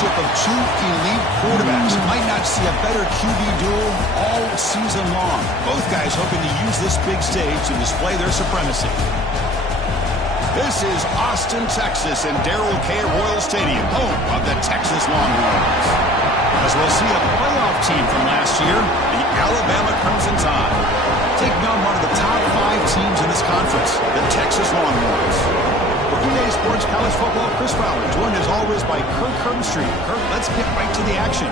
matchup of two elite quarterbacks. Might not see a better QB duel all season long. Both guys hoping to use this big stage to display their supremacy. This is Austin, Texas, and Darrell K. Royal Stadium, home of the Texas Longhorns. As we'll see a playoff team from last year, the Alabama Crimson Tide, taking on one of the top 5 teams in this conference, the Texas Longhorns. For EA Sports College Football, Chris Fowler, joined as always by Kirk Herbstreit. Kirk, let's get right to the action.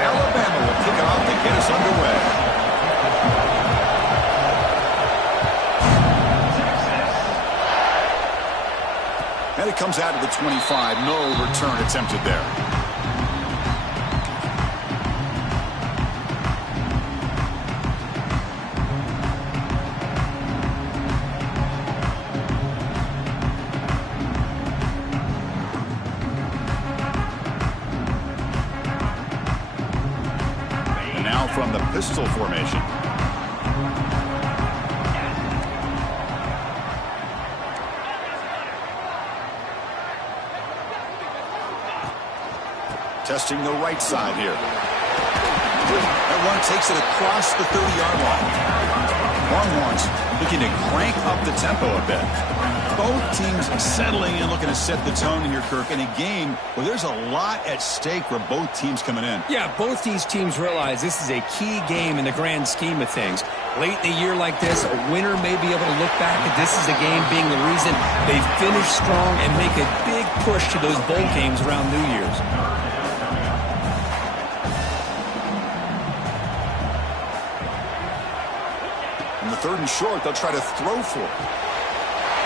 Alabama will kick it off to get us underway. And it comes out of the 25. No return attempted there. And now from the pistol formation. Testing the right side here. That one takes it across the 30-yard line. Longhorns looking to crank up the tempo a bit. Both teams settling in, looking to set the tone here, Kirk, in a game where there's a lot at stake for both teams coming in. Yeah, both these teams realize this is a key game in the grand scheme of things. Late in a year like this, a winner may be able to look back at this as a game being the reason they finish strong and make a big push to those bowl games around New Year's. Third and short, they'll try to throw for it.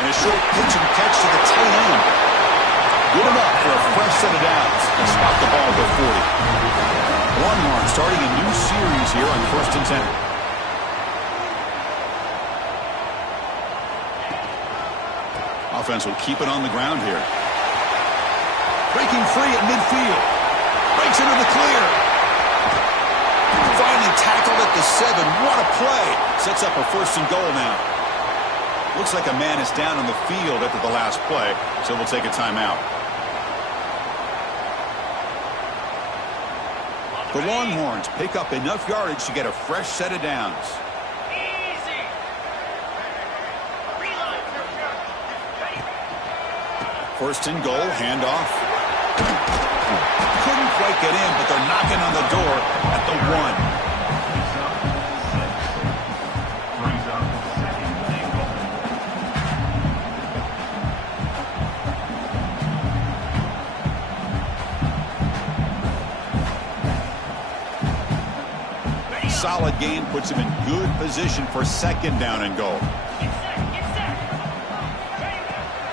And a short pitch and catch to the tight end. Good enough for a fresh set of downs. And spot the ball to 40. Longhorns starting a new series here on 1st and 10. Offense will keep it on the ground here. Breaking free at midfield. Breaks into the clear. Finally tackled at the 7. What a play. Sets up a 1st and goal now. Looks like a man is down on the field after the last play, so we'll take a timeout. The Longhorns pick up enough yardage to get a fresh set of downs. First and goal, handoff. Couldn't quite get in, but they're knocking on the door at the 1. Solid game puts him in good position for 2nd down and goal.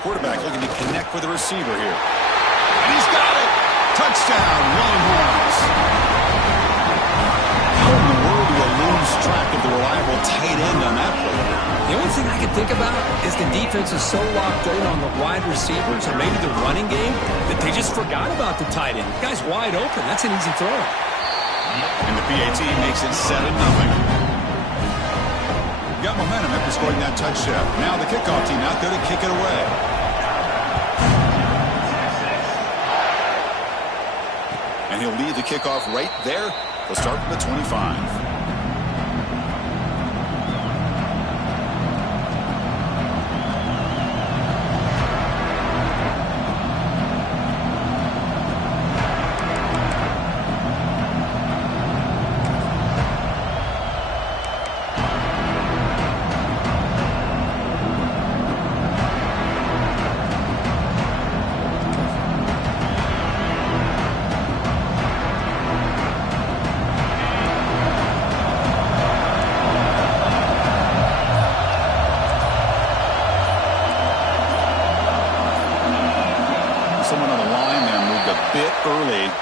Quarterback looking to connect with the receiver here. And he's got it! Touchdown, Longhorns! How in the world do you lose track of the reliable tight end on that play? The only thing I can think about is the defense is so locked in on the wide receivers or maybe the running game that they just forgot about the tight end. The guy's wide open. That's an easy throw. And the PAT makes it 7-0. Got momentum after scoring that touchdown. Now the kickoff team out there to kick it away. And he'll lead the kickoff right there. They'll start from the 25.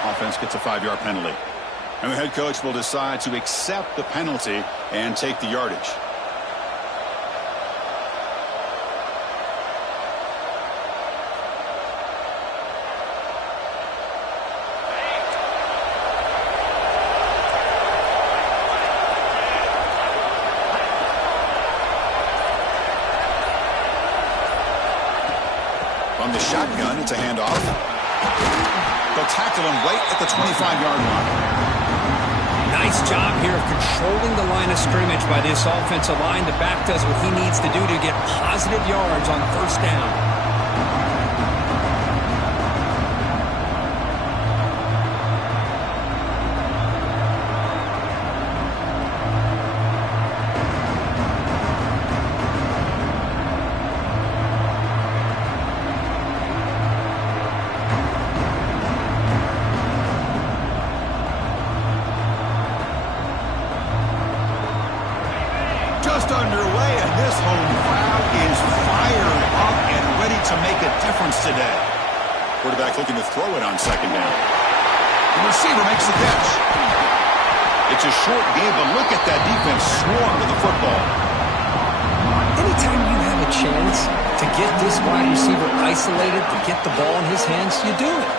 Offense gets a 5-yard penalty. And the head coach will decide to accept the penalty and take the yardage. shotgun. It's a handoff. They'll tackle him right at the 25-yard line. Nice job here of controlling the line of scrimmage by this offensive line. The back does what he needs to do to get positive yards on first down. Underway, and this home crowd is fired up and ready to make a difference today. Quarterback looking to throw it on second down. The receiver makes the catch. It's a short game, but look at that defense swarm to the football. Anytime you have a chance to get this wide receiver isolated, to get the ball in his hands, you do it.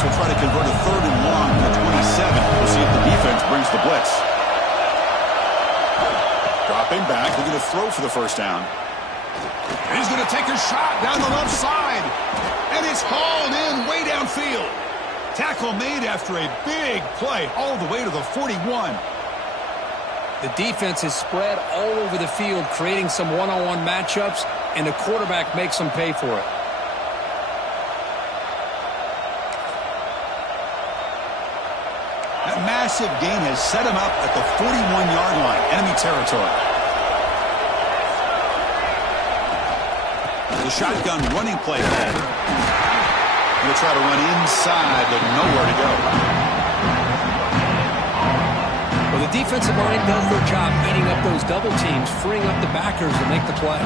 Will try to convert a 3rd and long to 27. We'll see if the defense brings the blitz. Dropping back, looking to throw for the first down. He's going to take a shot down the left side. And it's hauled in way downfield. Tackle made after a big play all the way to the 41. The defense is spread all over the field, creating some one-on-one matchups, and the quarterback makes them pay for it. Massive gain has set him up at the 41-yard line, enemy territory. The shotgun running play ahead. Going to try to run inside, but nowhere to go. Well, the defensive line does their job eating up those double teams, freeing up the backers to make the play.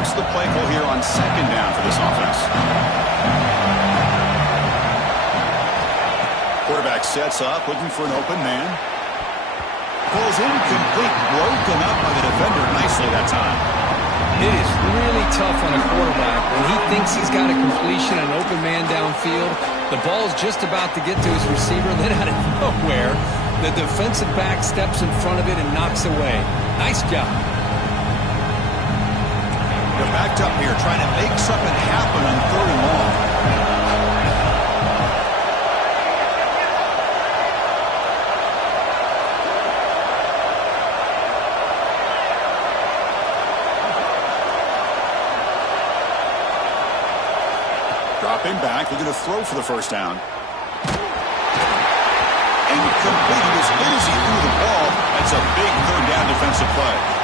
What's the play call here on second down for this offense? Quarterback sets up, looking for an open man. Pulls incomplete, broken up by the defender nicely that time. It is really tough on a quarterback when he thinks he's got a completion, an open man downfield. The ball's just about to get to his receiver, then out of nowhere, the defensive back steps in front of it and knocks away. Nice job. They're backed up here, trying to make something happen on 3rd and long. Dropping back, looking to throw for the first down. Incomplete. He was hit as he threw the ball. That's a big 3rd down defensive play.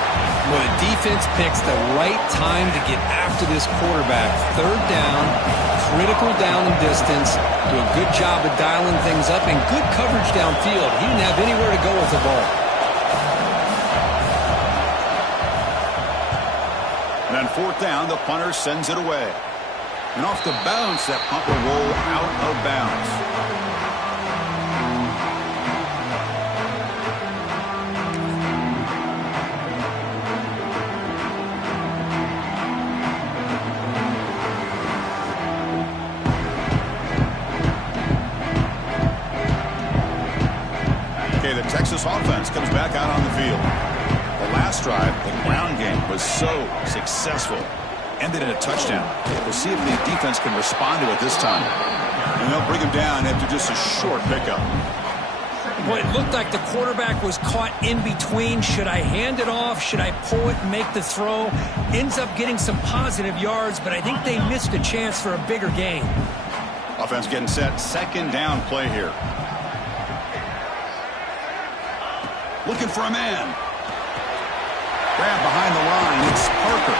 Well, the defense picks the right time to get after this quarterback. 3rd down, critical down and distance. Do a good job of dialing things up and good coverage downfield. He didn't have anywhere to go with the ball. And on 4th down, the punter sends it away. And off the bounce, that punt will roll out of bounds. The Texas offense comes back out on the field. The last drive, the ground game, was so successful. Ended in a touchdown. We'll see if the defense can respond to it this time. And they'll bring him down after just a short pickup. Well, it looked like the quarterback was caught in between. Should I hand it off? Should I pull it and make the throw? Ends up getting some positive yards, but I think they missed a chance for a bigger gain. Offense getting set. 2nd down play here. Looking for a man. Grab behind the line. It's Parker.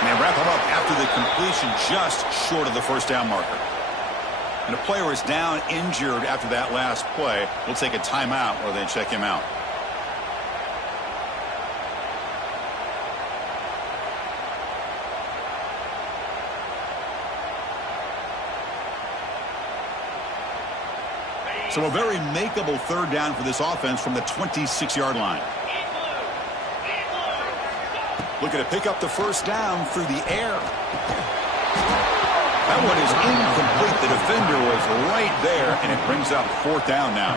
And they wrap him up after the completion just short of the first down marker. And a player is down injured after that last play. We'll take a timeout while they check him out. So a very makeable third down for this offense from the 26-yard line. Looking to pick up the first down through the air. That one is incomplete. The defender was right there, and it brings up fourth down now.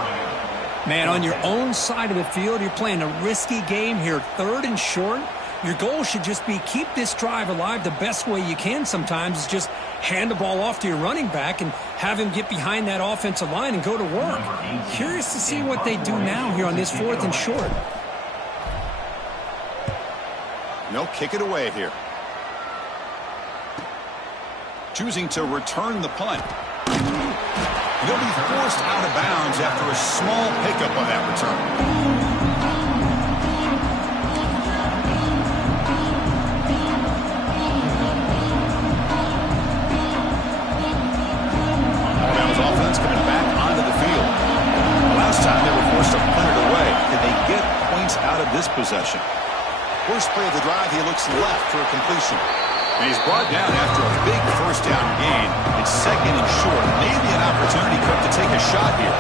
Man, on your own side of the field, you're playing a risky game here, third and short. Your goal should just be keep this drive alive the best way you can sometimes is just hand the ball off to your running back and have him get behind that offensive line and go to work. Curious to see what they do now here on this fourth and short. No, kick it away here. Choosing to return the punt. He'll be forced out of bounds after a small pickup on that return. Alabama's offense coming back onto the field. Last time they were forced to punt it away. Can they get points out of this possession? First play of the drive, he looks left for a completion. And he's brought down after a big first down gain. It's second and short. Maybe an opportunity to take a shot here.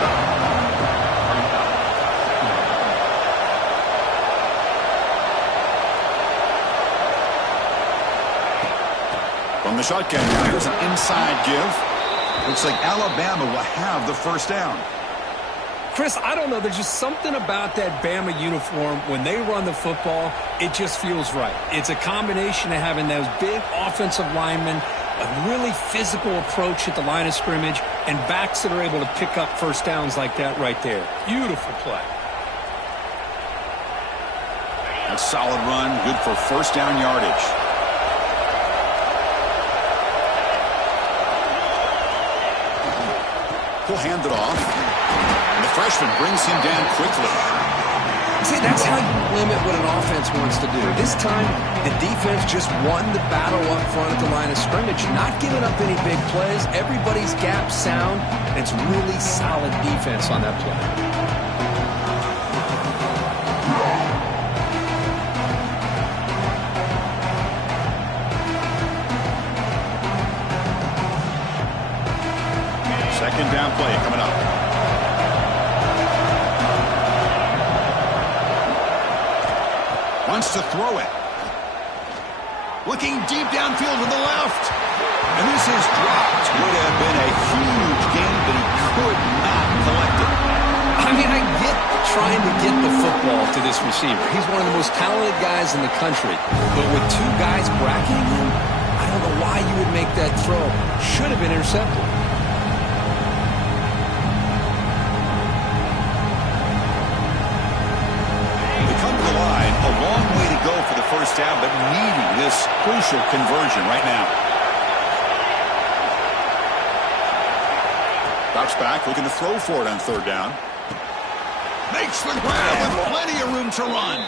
From the shotgun, here's an inside give. Looks like Alabama will have the first down. Chris, I don't know. There's just something about that Bama uniform. When they run the football, it just feels right. It's a combination of having those big offensive linemen, a really physical approach at the line of scrimmage, and backs that are able to pick up first downs like that right there. Beautiful play. A solid run, good for first down yardage. He'll hand it off. And the freshman brings him down quickly. See, that's how you limit what an offense wants to do. This time, the defense just won the battle up front at the line of scrimmage, not giving up any big plays. Everybody's gap sound. And it's really solid defense on that play. Second down play coming up. Wants to throw it. Looking deep downfield to the left. And this is dropped. Would have been a huge gain, but he could not collect it. I mean, I get trying to get the football to this receiver. He's one of the most talented guys in the country. But with two guys bracketing him, I don't know why you would make that throw. Should have been intercepted. A long way to go for the first down, but needing this crucial conversion right now. Drops back, looking to throw for it on third down. Makes the grab with plenty of room to run.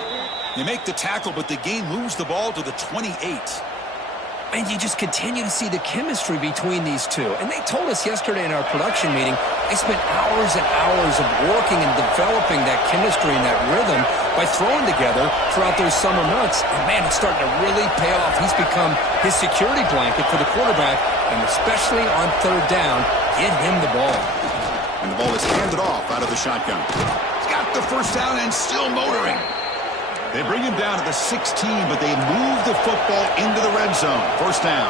They make the tackle, but the gain moves the ball to the 28. And you just continue to see the chemistry between these two. And they told us yesterday in our production meeting, they spent hours and hours of working and developing that chemistry and that rhythm by throwing together throughout those summer months. And, man, it's starting to really pay off. He's become his security blanket for the quarterback, and especially on third down, get him the ball. And the ball is handed off out of the shotgun. He's got the first down and still motoring. They bring him down to the 16, but they move the football into the red zone. First down.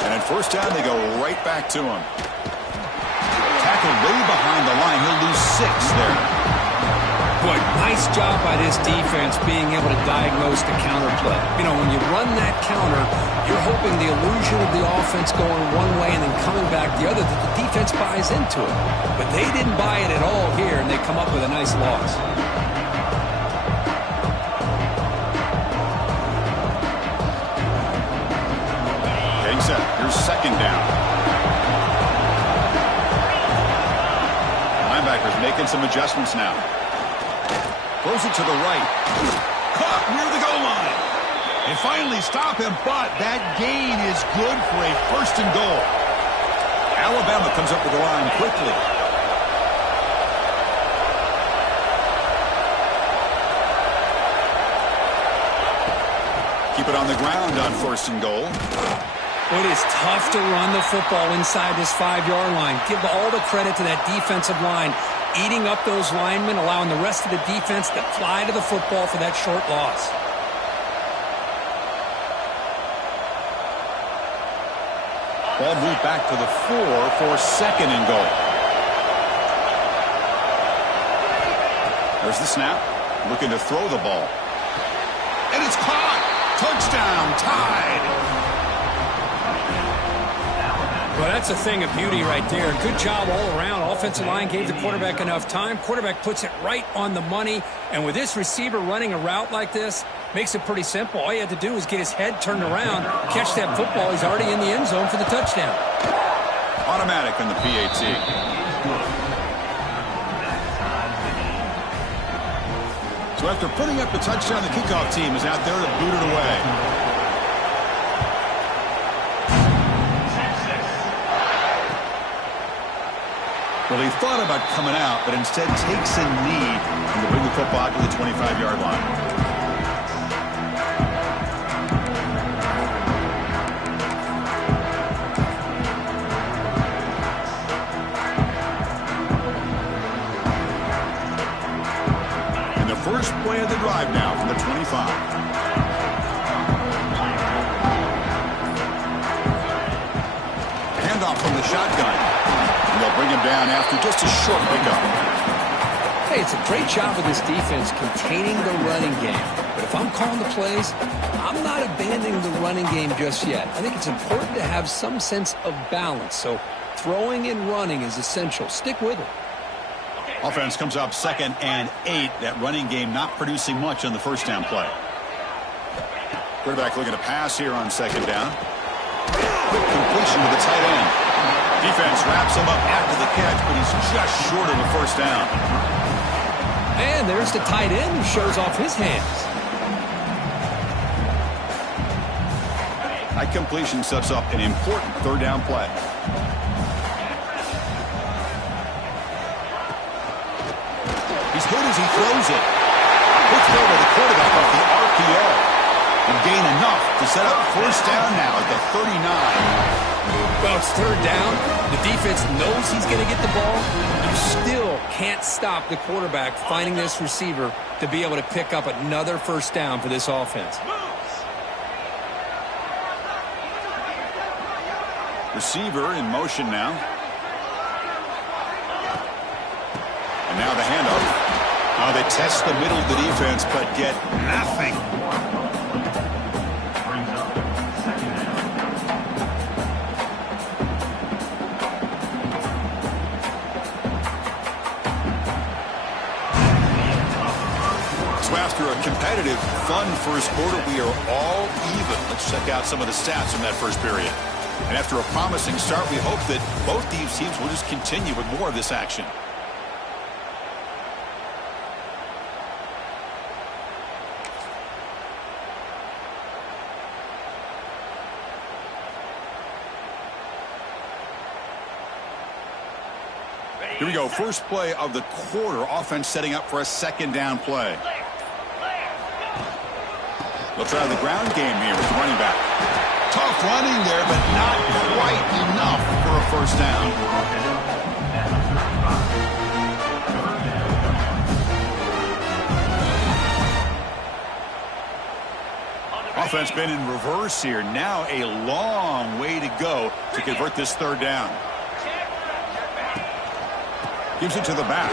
And at first down, they go right back to him. Tackled way behind the line. He'll lose 6 there. Boy, nice job by this defense being able to diagnose the counter play. You know, when you run that counter, you're hoping the illusion of the offense going one way and then coming back the other, that the defense buys into it. But they didn't buy it at all here, and they come up with a nice loss. Getting set. Here's second down. Linebackers making some adjustments now. Throws it to the right. Caught near the goal line. They finally stop him, but that gain is good for a first and goal. Alabama comes up with the line quickly. Keep it on the ground on 1st and goal. It is tough to run the football inside this 5-yard line. Give all the credit to that defensive line, eating up those linemen, allowing the rest of the defense to fly to the football for that short loss. Ball moved back to the 4 for 2nd and goal. There's the snap. Looking to throw the ball. And it's caught. Touchdown. Tied. Well, that's a thing of beauty right there. Good job all around. Offensive line gave the quarterback enough time. Quarterback puts it right on the money. And with this receiver running a route like this, makes it pretty simple. All you had to do was get his head turned around, catch that football. He's already in the end zone for the touchdown. Automatic on the PAT. So after putting up the touchdown, the kickoff team is out there to boot it away. Well, he thought about coming out, but instead takes a knee and to bring the football to the 25-yard line. And the first play of the drive now from the 25. Handoff from the shotgun. They'll bring him down after just a short pickup. Hey, it's a great job of this defense containing the running game. But if I'm calling the plays, I'm not abandoning the running game just yet. I think it's important to have some sense of balance. So throwing and running is essential. Stick with it. Offense comes up 2nd and 8. That running game not producing much on the first down play. Quarterback looking to pass here on 2nd down. Quick completion to the tight end. Defense wraps him up after the catch, but he's just short of a first down. And there's the tight end who shows off his hands. That completion sets up an important 3rd down play. He's hit as he throws it. Good throw by the quarterback off the RPO. And gain enough to set up first down now at the 39. Well, it's 3rd down. The defense knows he's going to get the ball. You still can't stop the quarterback finding this receiver to be able to pick up another first down for this offense. Receiver in motion now. And now the handoff. They test the middle of the defense, but get nothing. After a competitive, fun first quarter, we are all even. Let's check out some of the stats from that first period. And after a promising start, we hope that both these teams will just continue with more of this action. Here we go. First play of the quarter. Offense setting up for a 2nd down play. They'll try the ground game here with the running back. Tough running there, but not quite enough for a first down. Offense been in reverse here. Now a long way to go to convert this 3rd down. Gives it to the back.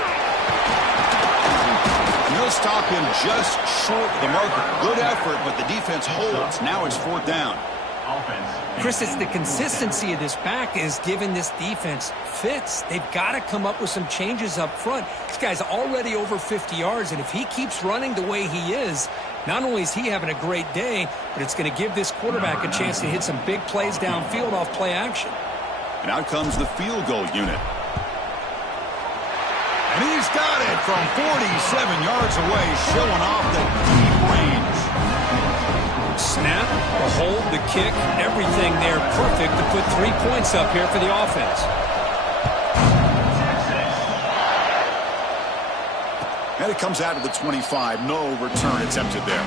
And he'll stop him just short of the marker. Good effort, but the defense holds. Now it's 4th down. Chris, it's the consistency of this back is giving this defense fits. They've got to come up with some changes up front. This guy's already over 50 yards, and if he keeps running the way he is, not only is he having a great day, but it's going to give this quarterback a chance to hit some big plays downfield off play action. And out comes the field goal unit. And he's got it from 47 yards away, showing off the deep range. Snap, the hold, the kick, everything there perfect to put 3 points up here for the offense. And it comes out of the 25. No return attempted there.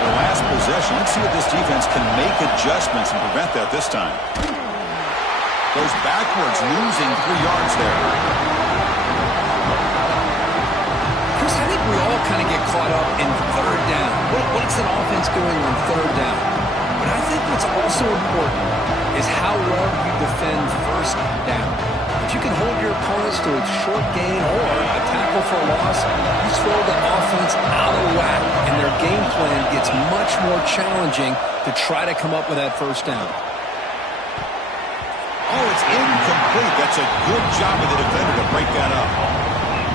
their last possession. Let's see if this defense can make adjustments and prevent that this time. Goes backwards, losing 3 yards there. Chris, I think we all kind of get caught up in third down. What's an offense doing on third down? But I think what's also important is how well you defend first down. If you can hold your opponents to a short gain or a tackle for a loss, you throw the offense out of whack, and their game plan gets much more challenging to try to come up with that first down. Oh, it's incomplete. That's a good job of the defender to break that up.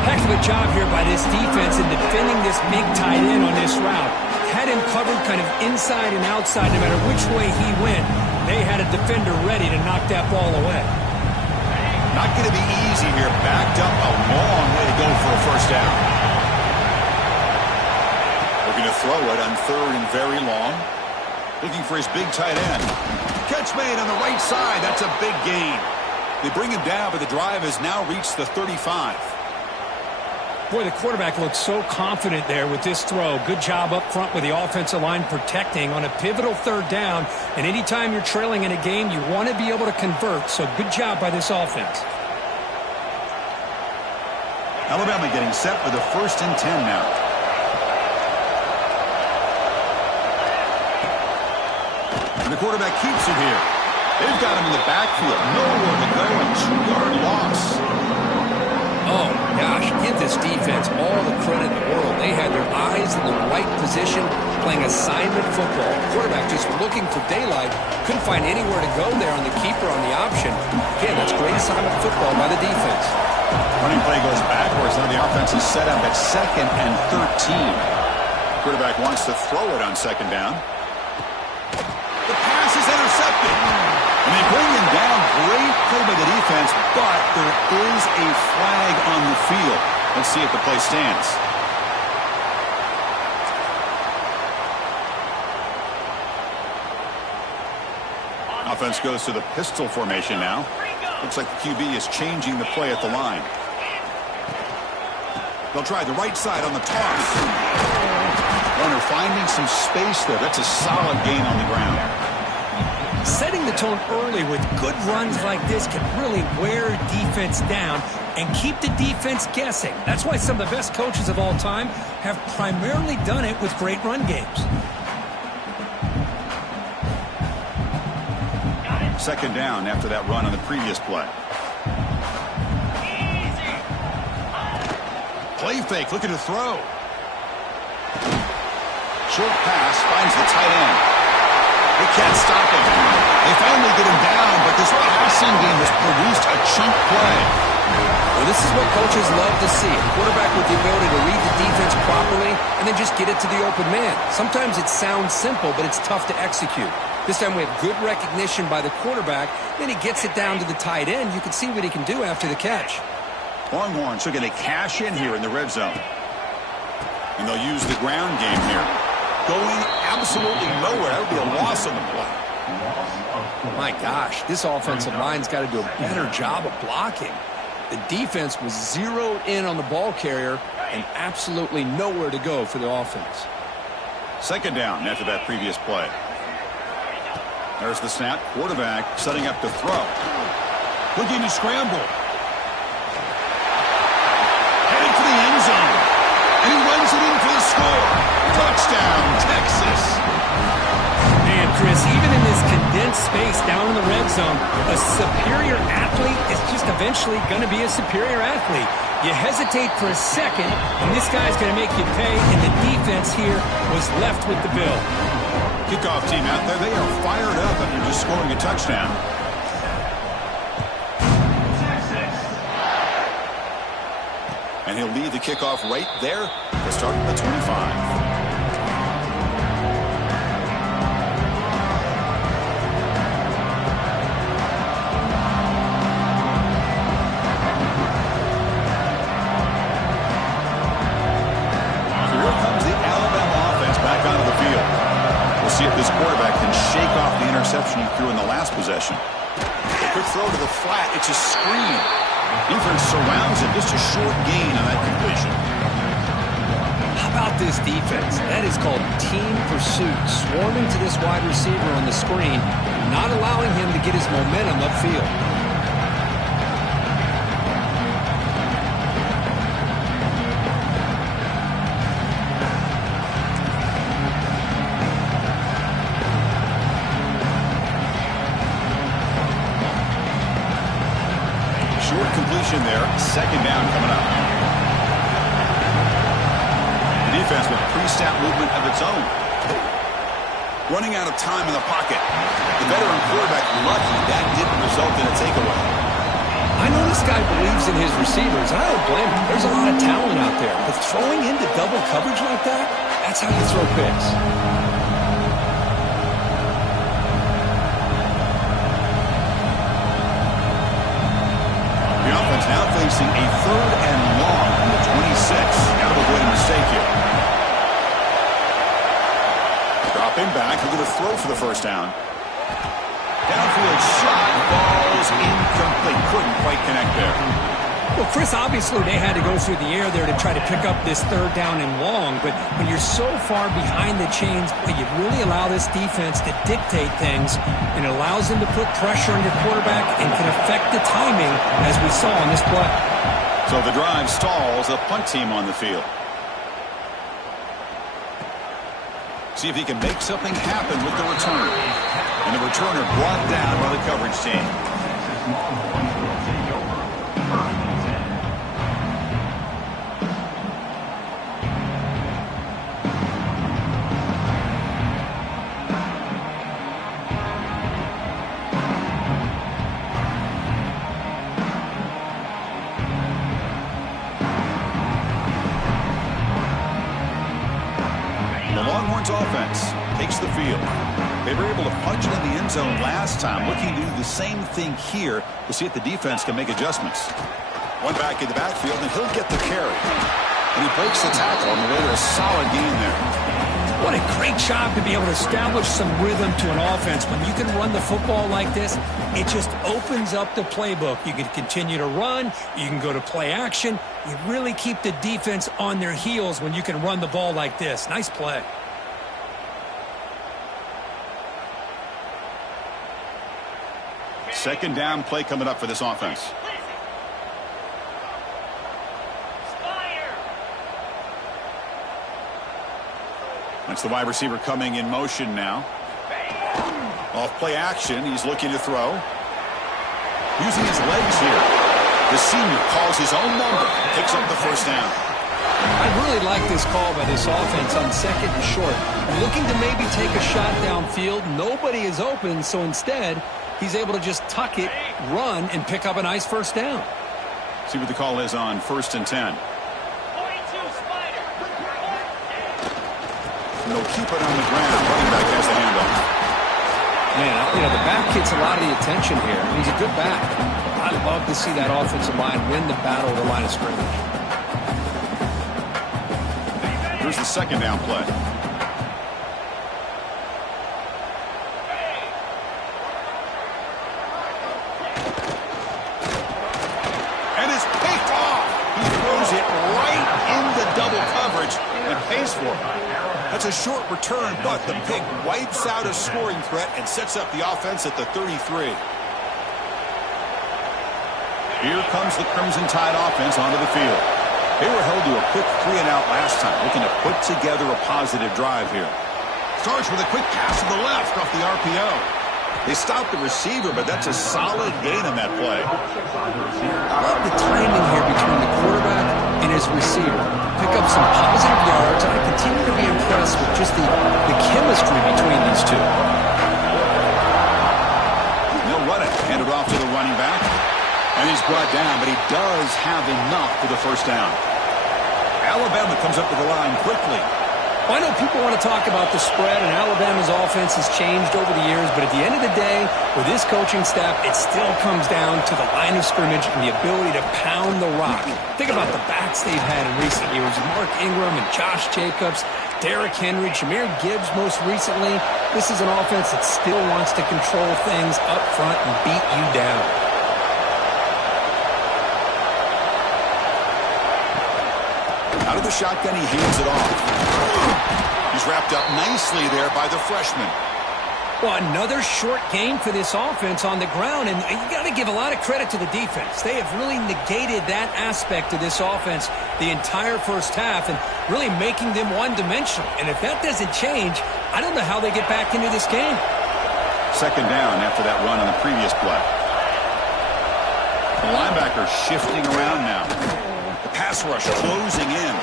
Heck of a job here by this defense in defending this big tight end on this route. Had him covered kind of inside and outside no matter which way he went. They had a defender ready to knock that ball away. Not going to be easy here. Backed up a long way to go for a first down. Looking to throw it on third and very long. Looking for his big tight end. Catch made on the right side. That's a big gain. They bring him down, but the drive has now reached the 35. Boy, the quarterback looks so confident there with this throw. Good job up front with the offensive line protecting on a pivotal third down. And anytime you're trailing in a game, you want to be able to convert. So good job by this offense. Alabama getting set for the 1st and 10 now. And the quarterback keeps it here. They've got him in the backfield. Nowhere to go. A 2-yard loss. Oh, gosh, give this defense all the credit in the world. They had their eyes in the right position, playing assignment football. Quarterback just looking for daylight. Couldn't find anywhere to go there on the keeper on the option. Again, that's great assignment football by the defense. Running play goes backwards. Now the offense is set up at 2nd and 13. Quarterback wants to throw it on 2nd down. The pass is intercepted. And they bring him down. Great play by the defense, but there is a flag on the field. Let's see if the play stands. Offense goes to the pistol formation now. Looks like the QB is changing the play at the line. They'll try the right side on the toss. Runner finding some space there. That's a solid gain on the ground. Setting the tone early with good runs like this can really wear defense down and keep the defense guessing. That's why some of the best coaches of all time have primarily done it with great run games. 2nd down after that run on the previous play. Play fake, looking to throw. Short pass finds the tight end. They can't stop him. They finally get him down, but this passing game has produced a chunk play. Well, this is what coaches love to see. A quarterback with the ability to read the defense properly and then just get it to the open man. Sometimes it sounds simple, but it's tough to execute. This time we have good recognition by the quarterback. Then he gets it down to the tight end. You can see what he can do after the catch. Longhorns are going to cash in here in the red zone. And they'll use the ground game here. Going absolutely nowhere. That would be a loss on the play. My gosh, this offensive line's got to do a better job of blocking. The defense was zeroed in on the ball carrier and absolutely nowhere to go for the offense. 2nd down after that previous play. There's the snap. Quarterback setting up to throw. Looking to scramble. Heading for the end zone. And he runs it in for the score. Touchdown, Texas. Man, Chris, even in this condensed space down in the red zone, a superior athlete is just eventually going to be a superior athlete. You hesitate for a second, and this guy's going to make you pay, and the defense here was left with the bill. Kickoff team out there, they are fired up after just scoring a touchdown. And he'll lead the kickoff right there to start at the 25. See if this quarterback can shake off the interception he threw in the last possession. A quick throw to the flat. It's a screen. Defense surrounds it. Just a short gain on that completion. How about about this defense? That is called team pursuit. Swarming to this wide receiver on the screen, not allowing him to get his momentum upfield. Short completion there. Second down coming up. The defense with pre-snap movement of its own. Running out of time in the pocket. The veteran quarterback lucky that didn't result in a takeaway. I know this guy believes in his receivers, and I don't blame him. There's a lot of talent out there. But throwing into double coverage like that, that's how you throw picks. The offense now facing a 3rd and long from the 26. Got to avoid a mistake here. Dropping back, he's going to throw for the first down. Downfield shot, falls incomplete. Couldn't quite connect there. Well, Chris, obviously they had to go through the air there to try to pick up this 3rd down and long, but when you're so far behind the chains, you really allow this defense to dictate things, and it allows them to put pressure on your quarterback and can affect the timing, as we saw on this play. So the drive stalls, a punt team on the field. See if he can make something happen with the return. And the returner brought down by the coverage team. Offense takes the field. They were able to punch it in the end zone last time. Looking to do the same thing here to see if the defense can make adjustments. One back in the backfield, and he'll get the carry. And he breaks the tackle on the way to a solid gain there. What a great job to be able to establish some rhythm to an offense. When you can run the football like this, it just opens up the playbook. You can continue to run. You can go to play action. You really keep the defense on their heels when you can run the ball like this. Nice play. Second down play coming up for this offense. That's the wide receiver coming in motion now. Off play action, he's looking to throw. Using his legs here. The senior calls his own number. Picks up the first down. I really like this call by this offense on 2nd and short. Looking to maybe take a shot downfield. Nobody is open, so instead he's able to just tuck it, run, and pick up a nice first down. See what the call is on 1st and 10. And they'll keep it on the ground. Running back has the handoff. Man, you know, the back gets a lot of the attention here. He's a good back. I love to see that offensive line win the battle of the line of scrimmage. Here's the second down play. And it's picked off. He throws it right into double coverage and pays for it. That's a short return, but the pick wipes out a scoring threat and sets up the offense at the 33. Here comes the Crimson Tide offense onto the field. They were held to a quick 3-and-out last time, looking to put together a positive drive here. Starts with a quick pass to the left off the RPO. They stopped the receiver, but that's a solid gain on that play. I love the timing here between the quarterback and his receiver. Pick up some positive yards, and I continue to be impressed with just the chemistry between these two. They'll run it. Hand it off to the running back. And he's brought down, but he does have enough for the first down. Alabama comes up to the line quickly. Well, I know people want to talk about the spread, and Alabama's offense has changed over the years, but at the end of the day, with this coaching staff, it still comes down to the line of scrimmage and the ability to pound the rock. Think about the backs they've had in recent years. Mark Ingram and Josh Jacobs, Derrick Henry, Jahmyr Gibbs most recently. This is an offense that still wants to control things up front and beat you down. Out of the shotgun, he hands it off. He's wrapped up nicely there by the freshman. Well, another short game for this offense on the ground, and you got to give a lot of credit to the defense. They have really negated that aspect of this offense the entire first half and really making them one-dimensional. And if that doesn't change, I don't know how they get back into this game. Second down after that run on the previous play. The linebacker shifting around now. The pass rush closing in.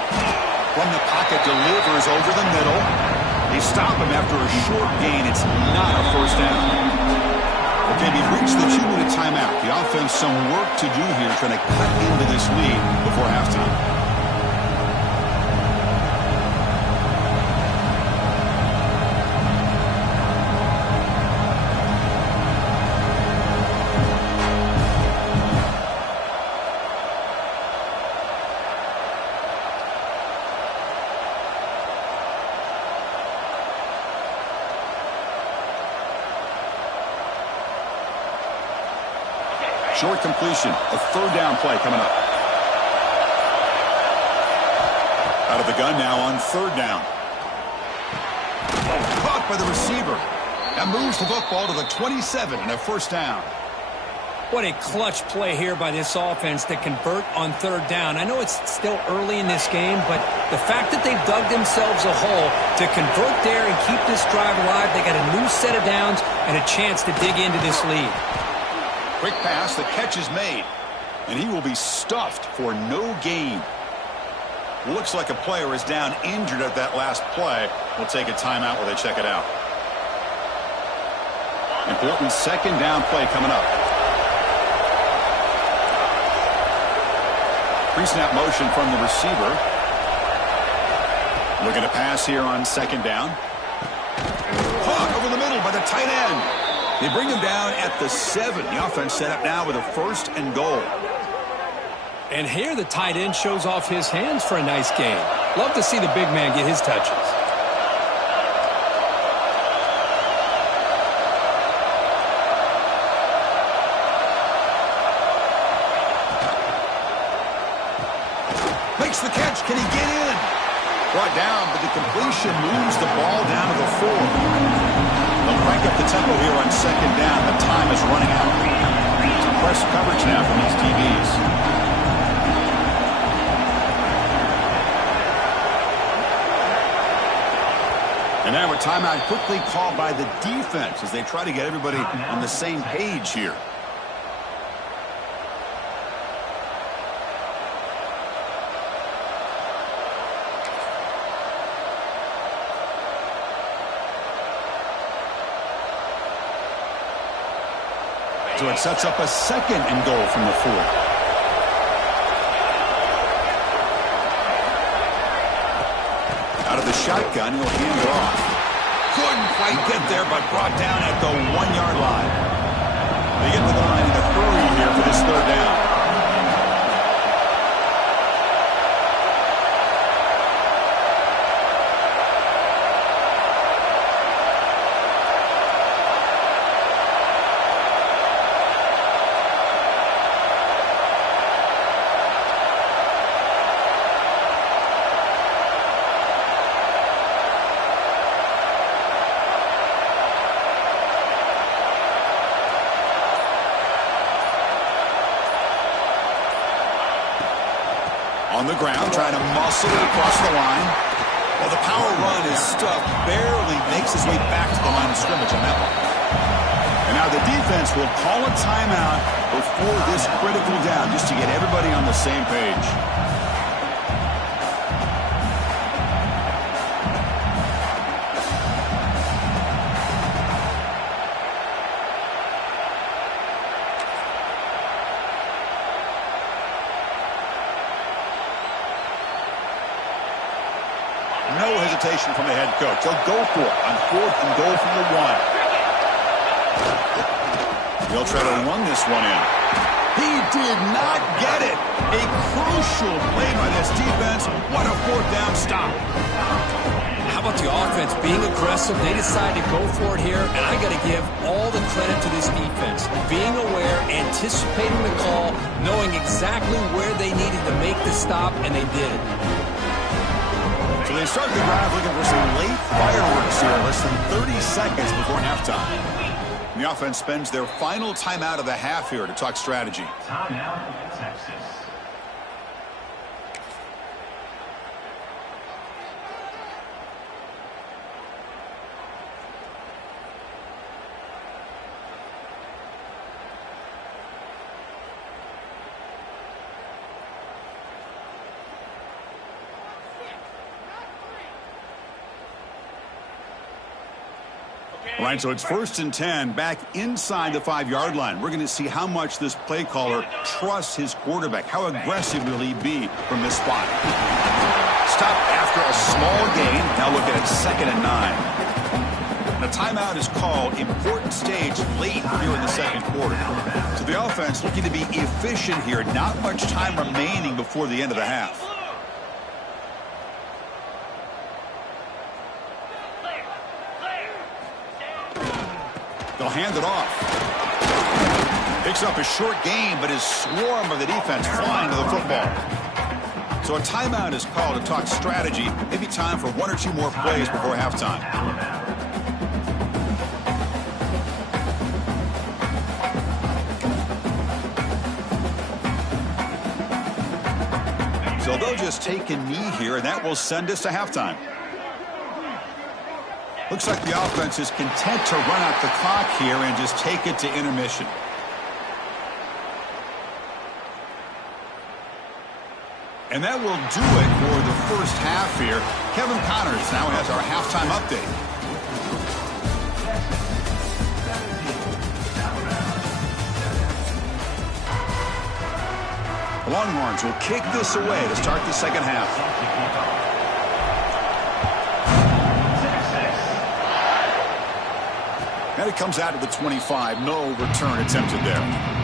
From the pocket, delivers over the middle. They stop him after a short gain. It's not a first down. Okay, we've reached the 2-minute timeout. The offense some work to do here trying to cut into this lead before halftime. Short completion, a third down play coming up. Out of the gun now on third down. Caught by the receiver. That moves the football to the 27 and a first down. What a clutch play here by this offense to convert on third down. I know it's still early in this game, but the fact that they've dug themselves a hole to convert there and keep this drive alive, they got a new set of downs and a chance to dig into this lead. Quick pass, the catch is made, and he will be stuffed for no gain. Looks like a player is down injured at that last play. We'll take a timeout while they check it out. Important second down play coming up. Pre-snap motion from the receiver. Looking to pass here on second down. Caught over the middle by the tight end. They bring him down at the 7. The offense set up now with a first and goal. And here the tight end shows off his hands for a nice gain. Love to see the big man get his touches. Makes the catch. Can he get in? Brought down, but the completion moves the ball down to the 4. They'll crank up the tempo here on second down. The time is running out. Some press coverage now from these DBs. And now a timeout quickly called by the defense as they try to get everybody on the same page here. So it sets up a second and goal from the 4. Out of the shotgun, he'll hand it off. Couldn't quite get there, but brought down at the 1-yard line. They get to the line in a hurry here for this third down. On the ground, trying to muscle it across the line. Well, the power run is stuffed. Barely makes his way back to the line of scrimmage on that one. And now the defense will call a timeout before this critical down, just to get everybody on the same page. No hesitation from the head coach. He'll go for it on fourth and goal from the 1. He'll try to run this one in. He did not get it. A crucial play by this defense. What a fourth down stop. How about the offense being aggressive? They decided to go for it here, and I got to give all the credit to this defense. Being aware, anticipating the call, knowing exactly where they needed to make the stop, and they did. So they start the drive looking for some late fireworks here, less than 30 seconds before halftime. The offense spends their final timeout of the half here to talk strategy. Timeout, Texas. All right, so it's 1st and 10 back inside the 5-yard line. We're going to see how much this play caller trusts his quarterback. How aggressive will he be from this spot? Stop after a small gain. Now look at it, 2nd and 9. The timeout is called. Important stage late here in the second quarter. So the offense looking to be efficient here. Not much time remaining before the end of the half. They'll hand it off. Picks up a short gain, but is swarmed by the defense flying to the football. So a timeout is called to talk strategy. Maybe time for 1 or 2 more plays before halftime. So they'll just take a knee here, and that will send us to halftime. Looks like the offense is content to run out the clock here and just take it to intermission. And that will do it for the first half here. Kevin Connors now has our halftime update. The Longhorns will kick this away to start the second half. And it comes out of the 25. No return attempted there.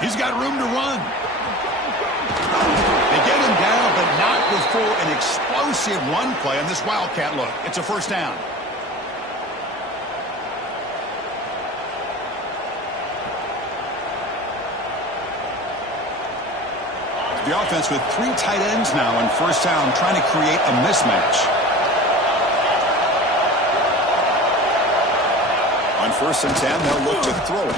He's got room to run. They get him down, but not before an explosive run play on this Wildcat look. It's a first down. The offense with 3 tight ends now on first down, trying to create a mismatch. On 1st and 10, they'll look to throw it.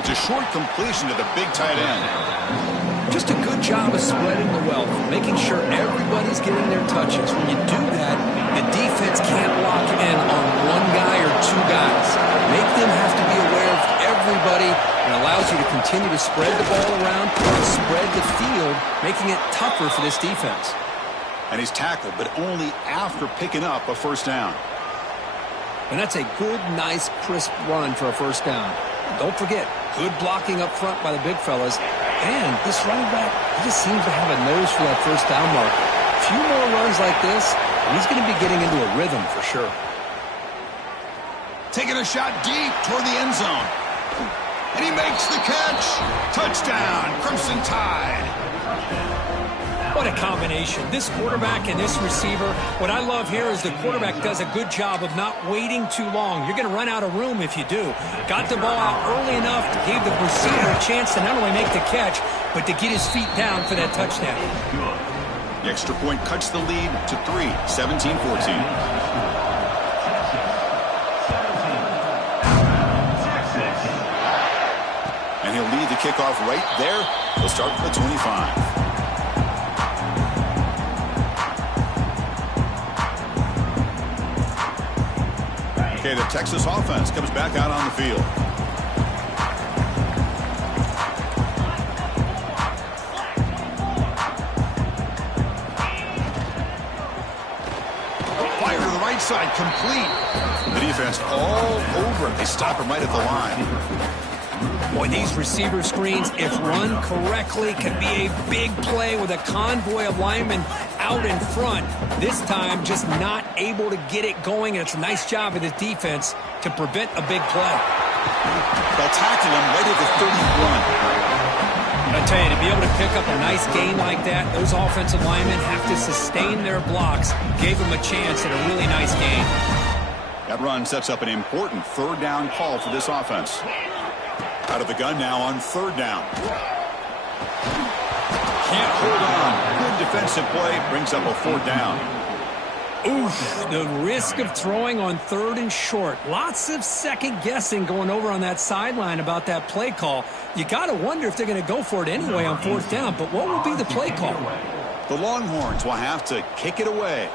It's a short completion to the big tight end. Just a good job of spreading the wealth, making sure everybody's getting their touches. When you do that, the defense can't lock in on 1 guy or 2 guys. Make them have to be aware of everybody, and allows you to continue to spread the ball around, spread the field, making it tougher for this defense. And he's tackled, but only after picking up a first down. And that's a good, nice, crisp run for a first down. Don't forget, good blocking up front by the big fellas. And this running back, he just seems to have a nose for that first down marker. A few more runs like this, and he's going to be getting into a rhythm for sure. Taking a shot deep toward the end zone. And he makes the catch. Touchdown, Crimson Tide. What a combination. This quarterback and this receiver. What I love here is the quarterback does a good job of not waiting too long. You're going to run out of room if you do. Got the ball out early enough to give the receiver a chance to not only make the catch, but to get his feet down for that touchdown. The extra point cuts the lead to 3, 17-14. And he'll lead the kickoff right there. He'll start from the 25. Okay, the Texas offense comes back out on the field. Fire to the right side, complete. The defense all over it. They stop him right at the line. Boy, these receiver screens, if run correctly, can be a big play with a convoy of linemen out in front. This time, just not able to get it going, and it's a nice job of the defense to prevent a big play. They'll tackle him right at the 31. I tell you, to be able to pick up a nice gain like that, those offensive linemen have to sustain their blocks. Gave them a chance at a really nice gain. That run sets up an important third down call for this offense. Out of the gun now on third down. Can't hold on. Good defensive play. Brings up a fourth down. Oof, the risk of throwing on third and short. Lots of second guessing going over on that sideline about that play call. You got to wonder if they're going to go for it anyway on fourth down. But what will be the play call? The Longhorns will have to kick it away.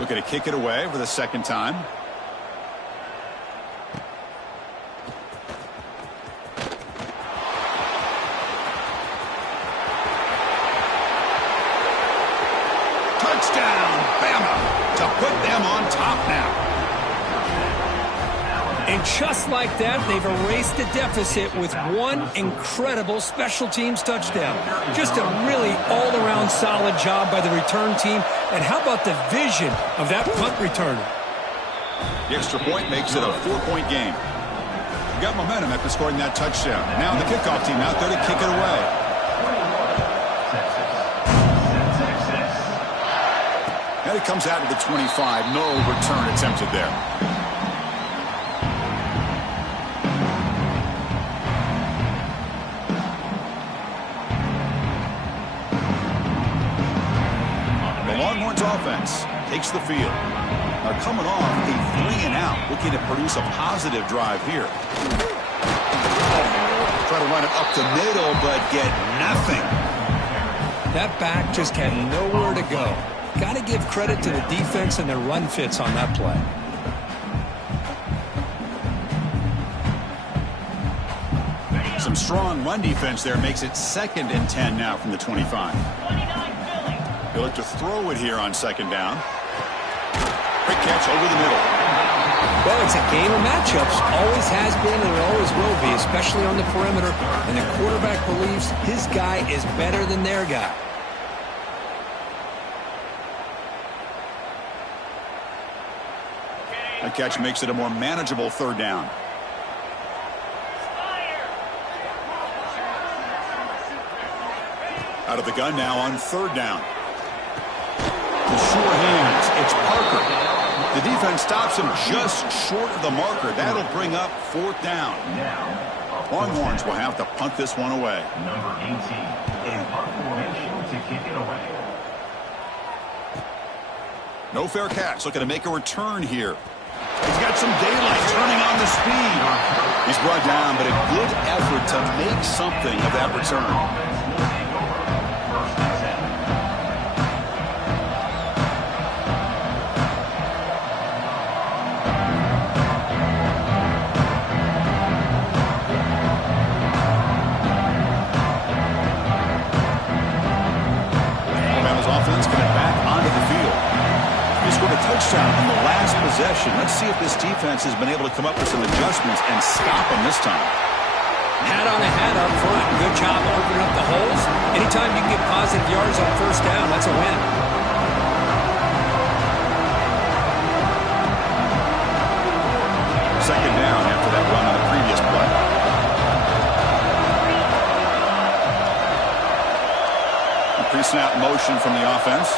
Looking to kick it away for the second time. Touchdown, Bama, to put them on top now. And just like that, they've erased the deficit with one incredible special teams touchdown. Just a really all-around solid job by the return team. And how about the vision of that punt returner? The extra point makes it a 4-point game. We got momentum after scoring that touchdown. Now the kickoff team out there to kick it away. And it comes out to the 25. No return attempted there. The Longhorns offense takes the field. They're coming off a 3-and-out, looking to produce a positive drive here. Try to run it up the middle, but get nothing. That back just had nowhere to go. Got to give credit to the defense and their run fits on that play. Some strong run defense there makes it 2nd and 10 now from the 25. They look to throw it here on 2nd down. Quick catch over the middle. Well, it's a game of matchups. Always has been and it always will be, especially on the perimeter. And the quarterback believes his guy is better than their guy. That catch makes it a more manageable 3rd down. Out of the gun now on 3rd down. The sure hands. It's Parker. The defense stops him just short of the marker. That'll bring up 4th down. Longhorns will have to punt this one away. Number 18 in punt formation to kick it away. No fair catch. Looking to make a return here. He's got some daylight turning on the speed. He's brought down, but a good effort to make something of that return. Alabama's offense coming back onto the field. He scored a touchdown on the last possession. Let's see if this defense has been able to come up with some adjustments and stop them this time. Hat on a hat up front. Good job opening up the holes. Anytime you can get positive yards on 1st down, that's a win. Second down after that run on the previous play. Pre-snap motion from the offense.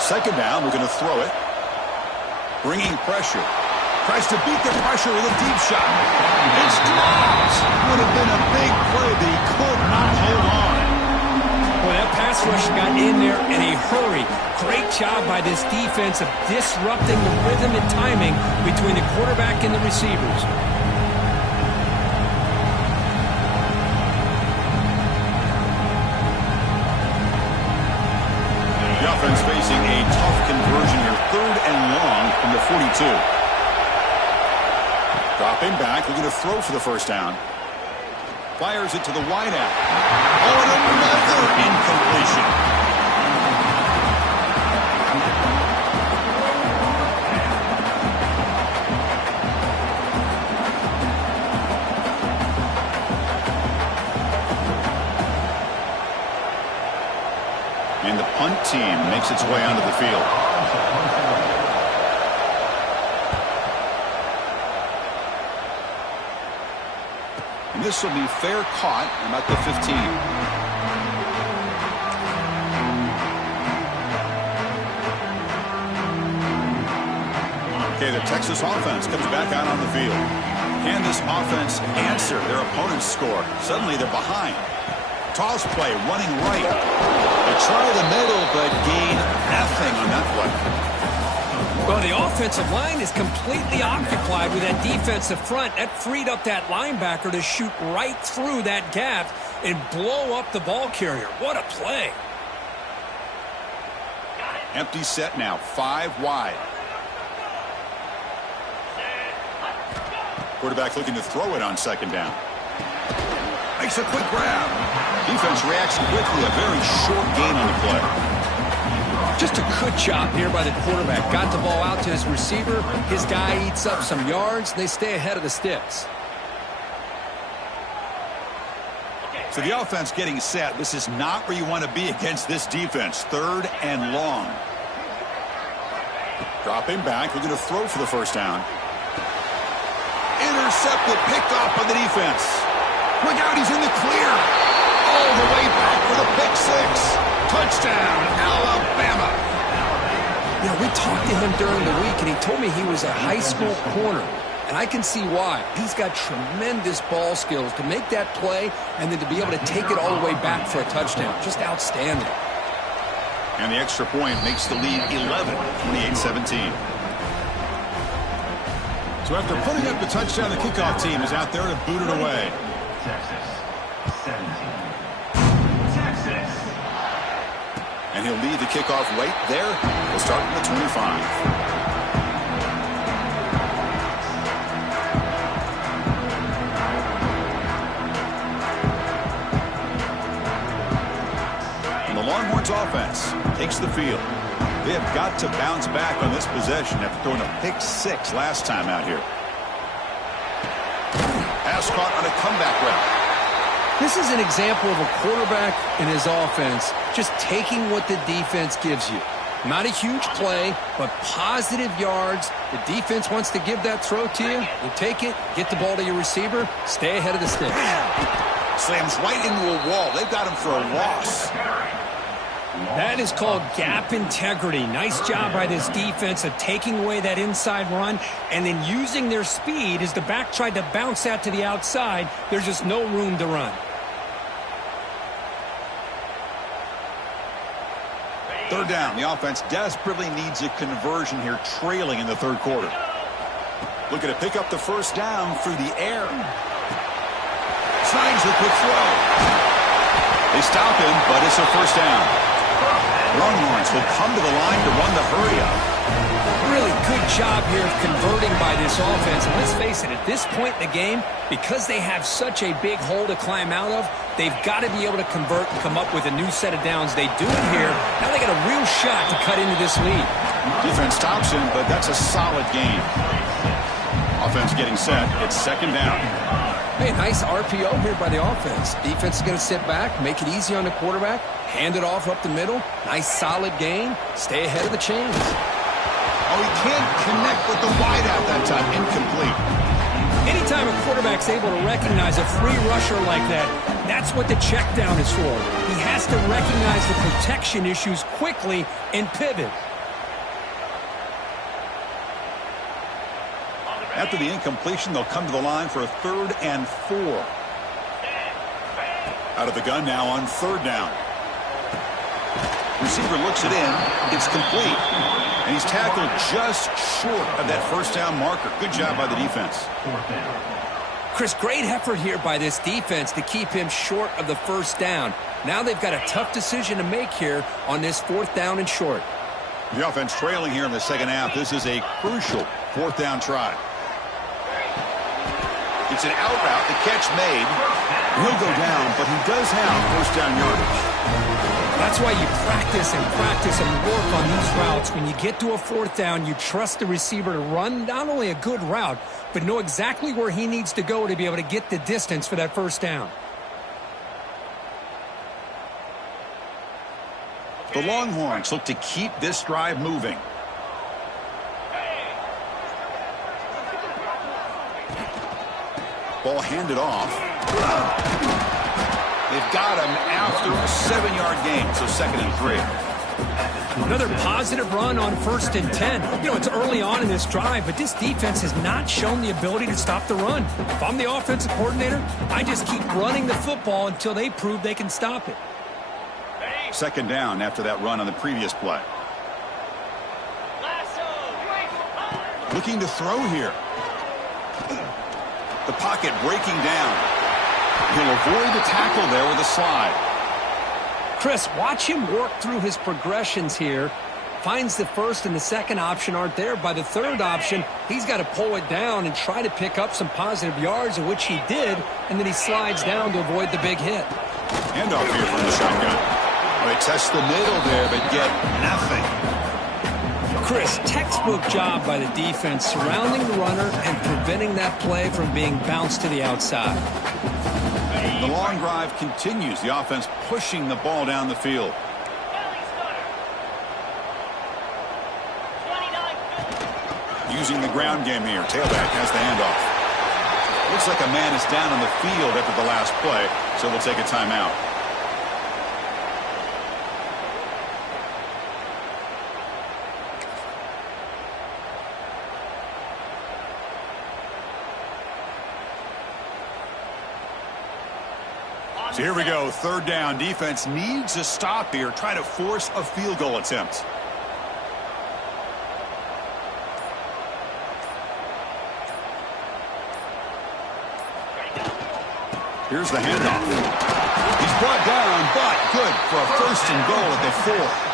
2nd down, we're going to throw it. Bringing pressure. Tries to beat the pressure with a deep shot. It's dropped. Would have been a big play, but he could not hold on. Boy, that pass rush got in there in a hurry. Great job by this defense of disrupting the rhythm and timing between the quarterback and the receivers. The offense facing a tough conversion here. 3rd and long from the 42. Dropping back, looking to throw for the 1st down. Fires it to the wideout. Oh, and another incompletion. team makes its way onto the field. And this will be fair caught about the 15. Okay, the Texas offense comes back out on the field. Can this offense answer their opponent's score? Suddenly they're behind. Toss play, running right. They try the middle, but gain nothing on that play. Well, the offensive line is completely occupied with that defensive front. That freed up that linebacker to shoot right through that gap and blow up the ball carrier. What a play. Empty set now, 5 wide. Quarterback looking to throw it on second down. Makes a quick grab. Defense reacts quickly. A very short gain on the play. Just a good job here by the quarterback. Got the ball out to his receiver. His guy eats up some yards. They stay ahead of the sticks. So the offense getting set. This is not where you want to be against this defense. 3rd and long. Dropping back. Looking to throw for the first down. Intercepted, picked off by the defense. Look out, he's in the clear. All the way back for the pick 6. Touchdown, Alabama. You know, we talked to him during the week, and he told me he was a high school corner. And I can see why. He's got tremendous ball skills to make that play and then to be able to take it all the way back for a touchdown. Just outstanding. And the extra point makes the lead 11, 28-17. So after putting up the touchdown, the kickoff team is out there to boot it away. Texas 17. Texas. And he'll lead the kickoff right there. We'll start at the 25. And the Longhorns offense takes the field. They have got to bounce back on this possession after throwing a pick 6 last time out here. Pass caught on a comeback route. This is an example of a quarterback and his offense just taking what the defense gives you. Not a huge play, but positive yards. The defense wants to give that throw to you. You take it, get the ball to your receiver, stay ahead of the sticks. Slams right into a wall. They've got him for a loss. That is called gap integrity. Nice job by this defense of taking away that inside run and then using their speed as the back tried to bounce that to the outside. There's just no room to run. 3rd down. The offense desperately needs a conversion here, trailing in the 3rd quarter. Looking to pick up the first down through the air. Signs the quick throw. They stop him, but it's a first down. Longhorns will come to the line to run the hurry-up. Really good job here of converting by this offense. And let's face it, at this point in the game, because they have such a big hole to climb out of, they've got to be able to convert and come up with a new set of downs. They do it here. Now they got a real shot to cut into this lead. Defense stops him, but that's a solid game. Offense getting set. It's 2nd down. Hey, nice RPO here by the offense. Defense is going to sit back, make it easy on the quarterback, hand it off up the middle. Nice solid gain. Stay ahead of the chains. Oh, he can't connect with the wideout that time. Incomplete. Anytime a quarterback's able to recognize a free rusher like that, that's what the check down is for. He has to recognize the protection issues quickly and pivot. After the incompletion, they'll come to the line for a 3rd and 4. Out of the gun now on 3rd down. Receiver looks it in. It's complete. And he's tackled just short of that first down marker. Good job by the defense. Chris, great effort here by this defense to keep him short of the first down. Now they've got a tough decision to make here on this 4th down and short. The offense trailing here in the 2nd half. This is a crucial 4th down try. It's an out route. The catch made. He'll go down, but he does have first down yardage. That's why you practice and work on these routes. When you get to a 4th down, you trust the receiver to run not only a good route, but know exactly where he needs to go to be able to get the distance for that first down. The Longhorns look to keep this drive moving. Ball handed off. They've got him after a 7-yard gain, so 2nd and 3. Another positive run on 1st and 10. You know, it's early on in this drive, but this defense has not shown the ability to stop the run. If I'm the offensive coordinator, I just keep running the football until they prove they can stop it. 2nd down after that run on the previous play. Looking to throw here. The pocket breaking down. He'll avoid the tackle there with a slide. Chris, watch him work through his progressions here. Finds the 1st and the 2nd option aren't there. By the 3rd option, he's got to pull it down and try to pick up some positive yards, which he did, and then he slides down to avoid the big hit. Handoff here from the shotgun. They test the middle there, but get nothing. Chris, textbook job by the defense surrounding the runner and preventing that play from being bounced to the outside. The long drive continues. The offense pushing the ball down the field. Using the ground game here. Tailback has the handoff. Looks like a man is down on the field after the last play, so we'll take a timeout. So here we go, 3rd down. Defense needs a stop here. Try to force a field goal attempt. Here's the handoff. He's brought down, but good for a 1st and goal at the 4.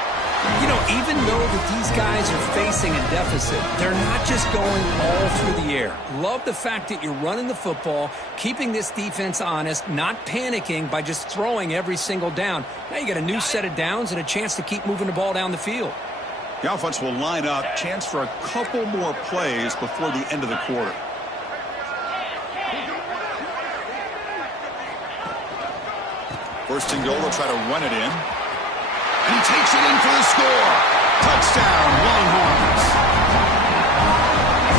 You know, even though that these guys are facing a deficit, they're not just going all through the air. Love the fact that you're running the football, keeping this defense honest, not panicking by just throwing every single down. Now you got a new set of downs and a chance to keep moving the ball down the field. The offense will line up. Chance for a couple more plays before the end of the quarter. First and goal, they'll try to run it in. And he takes it in for the score. Touchdown, Longhorns.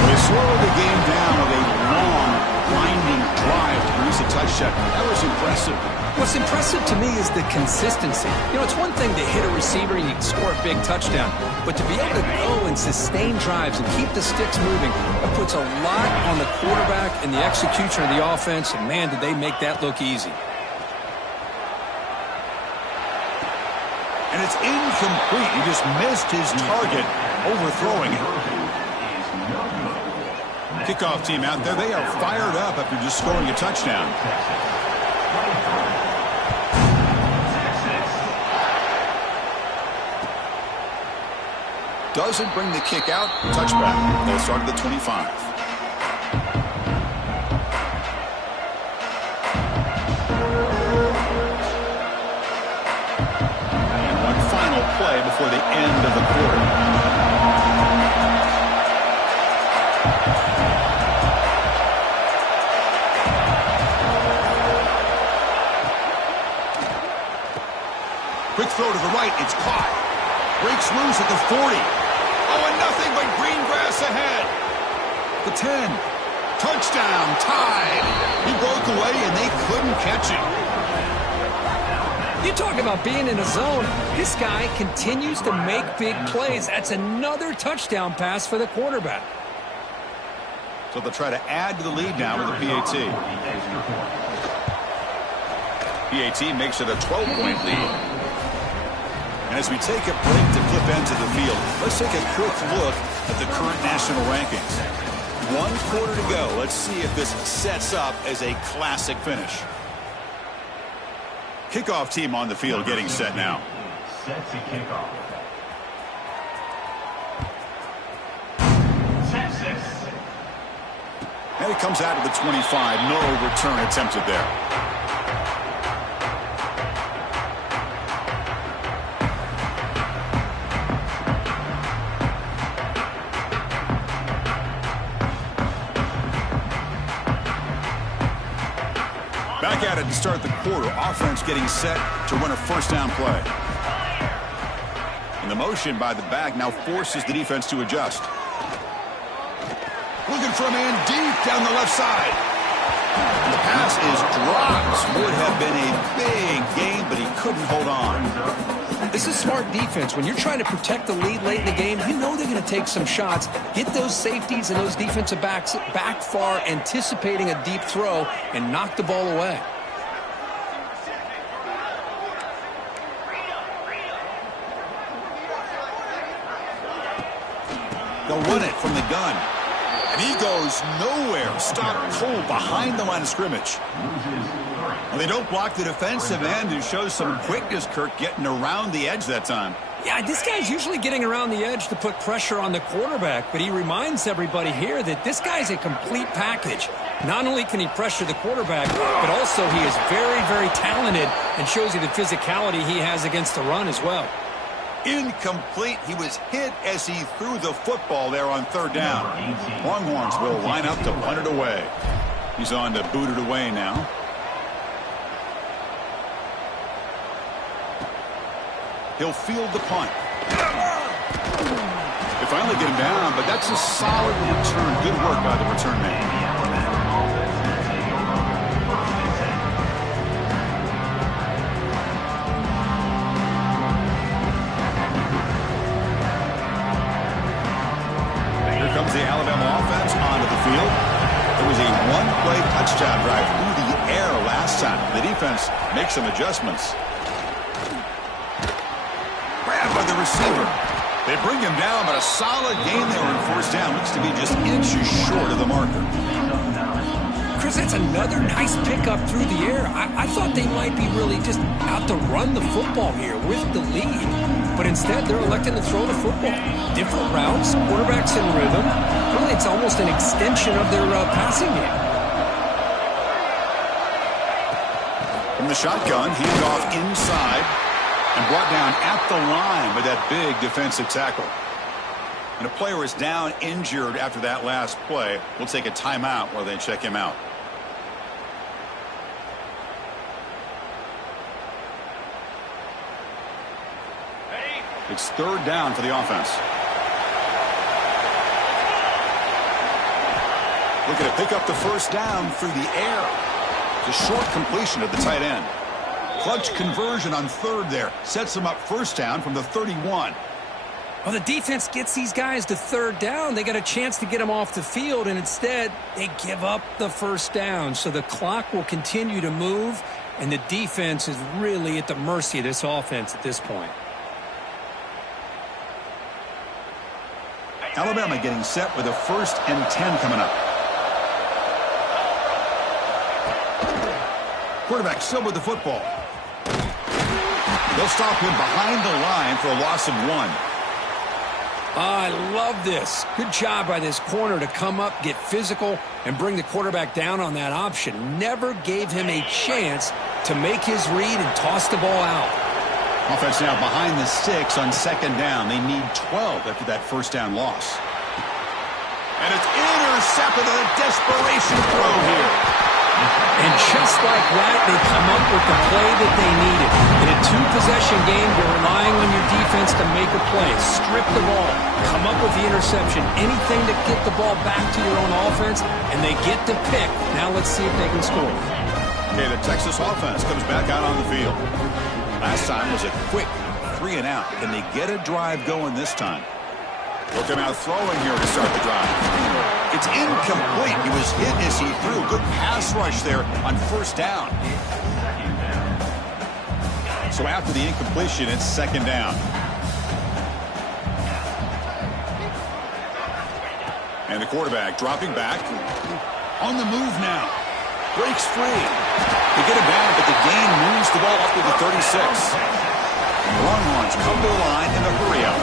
They slowed the game down with a long, winding drive to produce a touchdown. That was impressive. What's impressive to me is the consistency. You know, it's one thing to hit a receiver and you can score a big touchdown, but to be able to go and sustain drives and keep the sticks moving, that puts a lot on the quarterback and the execution of the offense, and man, did they make that look easy. And it's incomplete. He just missed his target, overthrowing it. Kickoff team out there. They are fired up after just scoring a touchdown. Doesn't bring the kick out. Touchback. They'll start at the 25. Play before the end of the quarter. Quick throw to the right. It's caught. Breaks loose at the 40. Oh, and nothing but green grass ahead. The 10. Touchdown. Tied. He broke away, and they couldn't catch him. You talk about being in a zone. This guy continues to make big plays. That's another touchdown pass for the quarterback. So they'll try to add to the lead now with the PAT. PAT makes it a 12-point lead. And as we take a break to flip into the field, let's take a quick look at the current national rankings. 1 quarter to go. Let's see if this sets up as a classic finish. Kickoff team on the field getting set now. Set to kickoff. Texas. And it comes out of the 25. No return attempted there. Back at it to start the quarter. Offense getting set to run a 1st down play. And the motion by the back now forces the defense to adjust. Looking for a man deep down the left side. And the pass is dropped. Would have been a big game, but he couldn't hold on. This is smart defense. When you're trying to protect the lead late in the game, you know they're going to take some shots. Get those safeties and those defensive backs back far, anticipating a deep throw, and knock the ball away. They'll run it from the gun. And he goes nowhere. Stopped cold behind the line of scrimmage. Well, they don't block the defensive end, who shows some quickness, Kirk, getting around the edge that time. Yeah, this guy's usually getting around the edge to put pressure on the quarterback, but he reminds everybody here that this guy's a complete package. Not only can he pressure the quarterback, but also he is very, very talented and shows you the physicality he has against the run as well. Incomplete. He was hit as he threw the football there on third down. Longhorns will line up to punt it away. He's on to boot it away now. He'll field the punt. They finally get him down, but that's a solid return. Good work by the return man. Comes the Alabama offense onto the field. It was a one-play touchdown drive through the air last time. The defense makes some adjustments. Grabbed by the receiver. They bring him down, but a solid gain there on first down. Looks to be just inches short of the marker. Chris, that's another nice pickup through the air. I thought they might be really just out to run the football here with the lead. But instead, they're electing to throw the football. Different routes, quarterbacks in rhythm. Really, it's almost an extension of their passing game. From the shotgun, handoff inside and brought down at the line with that big defensive tackle. And a player is down injured after that last play. We'll take a timeout while they check him out. It's third down for the offense. Looking to pick up the first down through the air. It's a short completion of the tight end. Clutch conversion on third there. Sets them up first down from the 31. Well, the defense gets these guys to third down. They got a chance to get them off the field, and instead they give up the first down. So the clock will continue to move, and the defense is really at the mercy of this offense at this point. Alabama getting set with a 1st and 10 coming up. Quarterback still with the football. They'll stop him behind the line for a loss of 1. I love this. Good job by this corner to come up, get physical, and bring the quarterback down on that option. Never gave him a chance to make his read and toss the ball out. Offense now behind the 6 on 2nd down. They need 12 after that first down loss. And it's intercepted on a desperation throw here. And just like that, they come up with the play that they needed. In a 2-possession game, you're relying on your defense to make a play. Strip the ball. Come up with the interception. Anything to get the ball back to your own offense, and they get to pick. Now let's see if they can score. Okay, the Texas offense comes back out on the field. Last time was a quick 3 and out. Can they get a drive going this time? Look him out throwing here to start the drive. It's incomplete. He was hit as he threw. Good pass rush there on first down. So after the incompletion, it's 2nd down. And the quarterback dropping back. On the move now. Breaks free. They get it back, but the gain moves the ball up to the 36. Longhorns come to the line in a hurry up.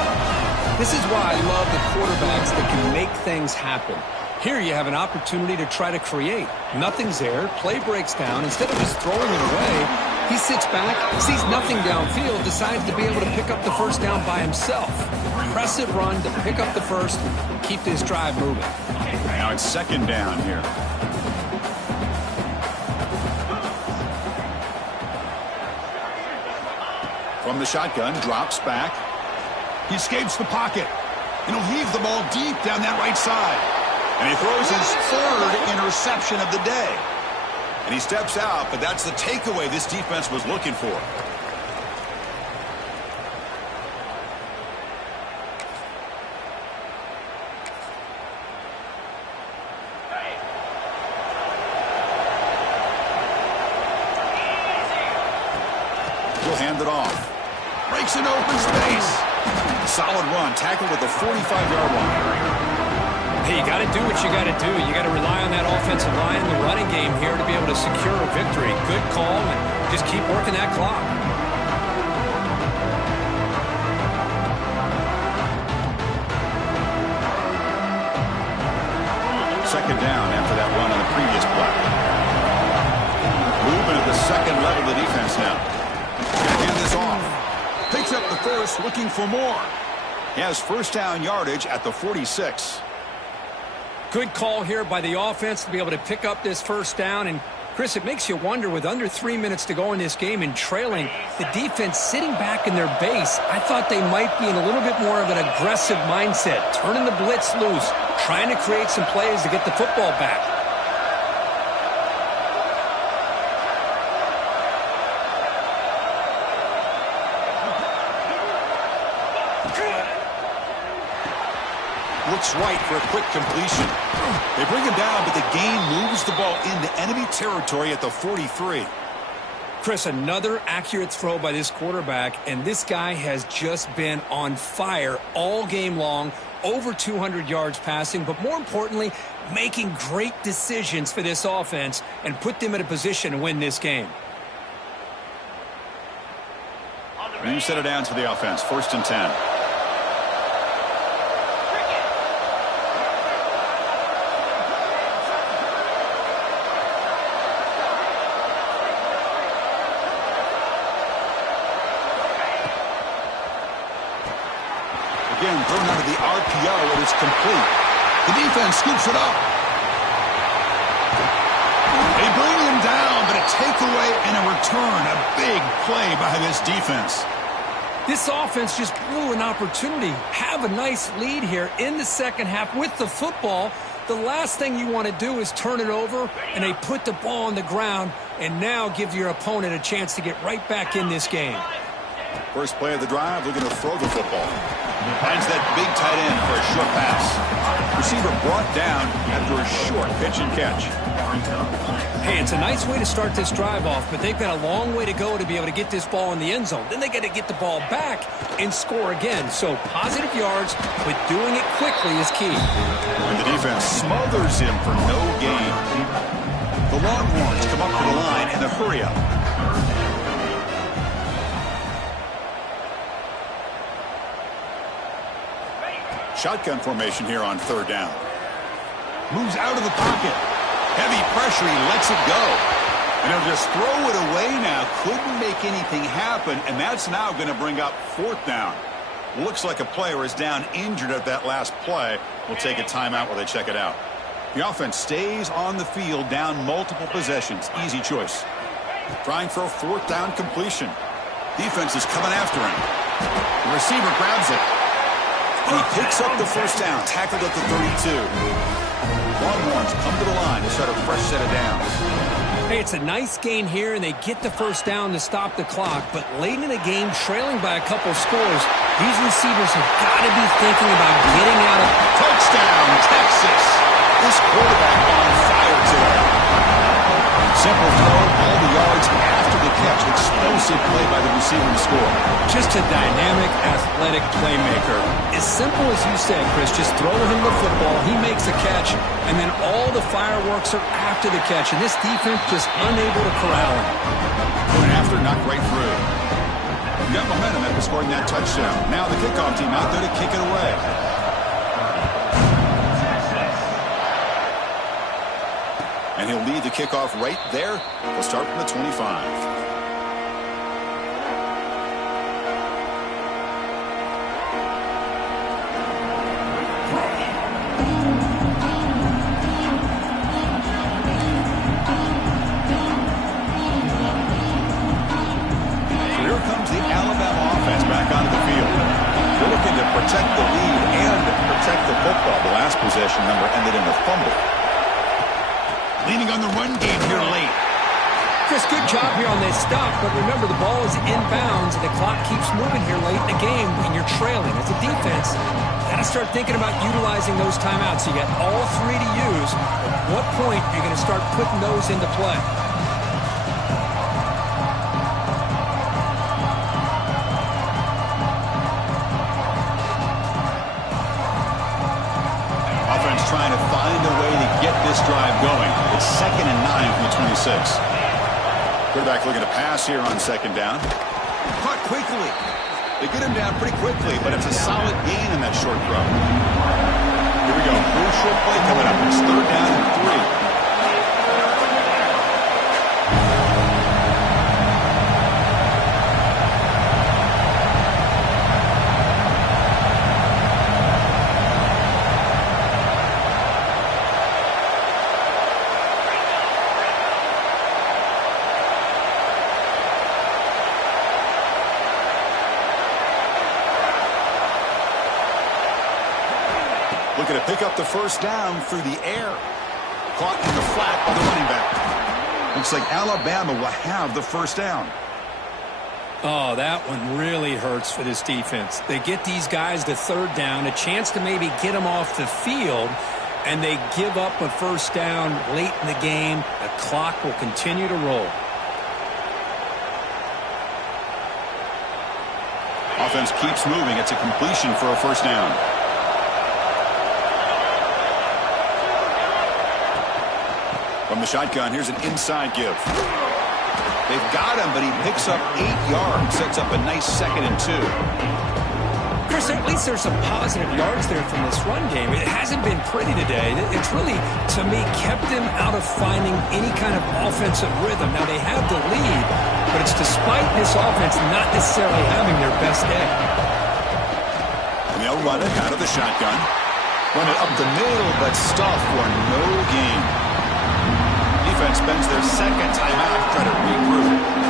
This is why I love the quarterbacks that can make things happen. Here you have an opportunity to try to create. Nothing's there. Play breaks down. Instead of just throwing it away, he sits back, sees nothing downfield, decides to be able to pick up the first down by himself. Impressive run to pick up the first and keep this drive moving. Now it's 2nd down here. From the shotgun, drops back. He escapes the pocket. And he'll heave the ball deep down that right side. And he throws his third interception of the day. And he steps out, but that's the takeaway this defense was looking for. He'll hand it off. Breaks into open space. Solid run, tackled at the 45-yard line. Hey, you got to do what you got to do. You got to rely on that offensive line in the running game here to be able to secure a victory. Good call, and just keep working that clock. Second down after that run on the previous play. Movement at the second level of the defense now. Hand this off. Picks up the first, looking for more. He has first down yardage at the 46. Good call here by the offense to be able to pick up this first down. And, Chris, it makes you wonder, with under 3 minutes to go in this game and trailing, the defense sitting back in their base, I thought they might be in a little bit more of an aggressive mindset, turning the blitz loose, trying to create some plays to get the football back. Looks right for a quick completion. They bring him down, but the gain moves the ball into enemy territory at the 43. Chris, another accurate throw by this quarterback, and this guy has just been on fire all game long, over 200 yards passing, but more importantly, making great decisions for this offense and put them in a position to win this game. New set of downs for the offense, 1st and 10. Again, thrown out of the RPO, and it's complete. The defense scoops it up. They bring him down, but a takeaway and a return. A big play by this defense. This offense just blew an opportunity. Have a nice lead here in the second half with the football. The last thing you want to do is turn it over, and they put the ball on the ground and now give your opponent a chance to get right back in this game. First play of the drive, looking to throw the football. Finds that big tight end for a short pass. Receiver brought down after a short pitch and catch. Hey, it's a nice way to start this drive off, but they've got a long way to go to be able to get this ball in the end zone. Then they got to get the ball back and score again. So positive yards, but doing it quickly is key. And the defense smothers him for no gain. The Longhorns come up to the line in the hurry-up. Shotgun formation here on 3rd down. Moves out of the pocket. Heavy pressure, he lets it go. And he'll just throw it away now. Couldn't make anything happen, and that's now going to bring up 4th down. Looks like a player is down injured at that last play. We'll take a timeout while they check it out. The offense stays on the field, down multiple possessions. Easy choice. Trying for a 4th down completion. Defense is coming after him. The receiver grabs it. And he picks up the first down, tackled at the 32. Longhorns come to the line to start a fresh set of downs. Hey, it's a nice gain here, and they get the first down to stop the clock. But late in the game, trailing by a couple scores, these receivers have got to be thinking about getting out of... Touchdown, Texas! This quarterback on fire today. Simple throw, all the yards after the catch. Explosive play by the receiver to score. Just a dynamic, athletic playmaker. As simple as you said, Chris, just throw him the football, he makes a catch, and then all the fireworks are after the catch, and this defense just unable to corral him. Going after, knocked right through. Got momentum after scoring that touchdown. Now the kickoff team out there to kick it away. And he'll lead the kickoff right there. We'll start from the 25. Here comes the Alabama offense back onto the field. They're looking to on the run game here late. Chris, good job here on this stop, but remember the ball is inbounds and the clock keeps moving here late in the game and you're trailing. As a defense, got to start thinking about utilizing those timeouts. You got all three to use. At what point are you going to start putting those into play? Offense trying to find a way to get this drive going. It's 2nd and 9 from the 26. Quarterback looking to pass here on 2nd down. Caught quickly. They get him down pretty quickly, but it's a solid gain in that short throw. Here we go. Crucial play coming up. It's 3rd down and 3. Looking to pick up the 1st down through the air. Caught in the flat by the running back. Looks like Alabama will have the 1st down. Oh, that one really hurts for this defense. They get these guys to 3rd down, a chance to maybe get them off the field, and they give up a 1st down late in the game. The clock will continue to roll. Offense keeps moving. It's a completion for a 1st down. From the shotgun, here's an inside give. They've got him, but he picks up 8 yards. Sets up a nice 2nd and 2. Chris, at least there's some positive yards there from this run game. It hasn't been pretty today. It's really, to me, kept them out of finding any kind of offensive rhythm. Now, they have the lead, but it's despite this offense not necessarily having their best day. And they'll run it out of the shotgun. Run it up the middle, but stuff for no gain. Defense spends their 2nd timeout to try to regroup.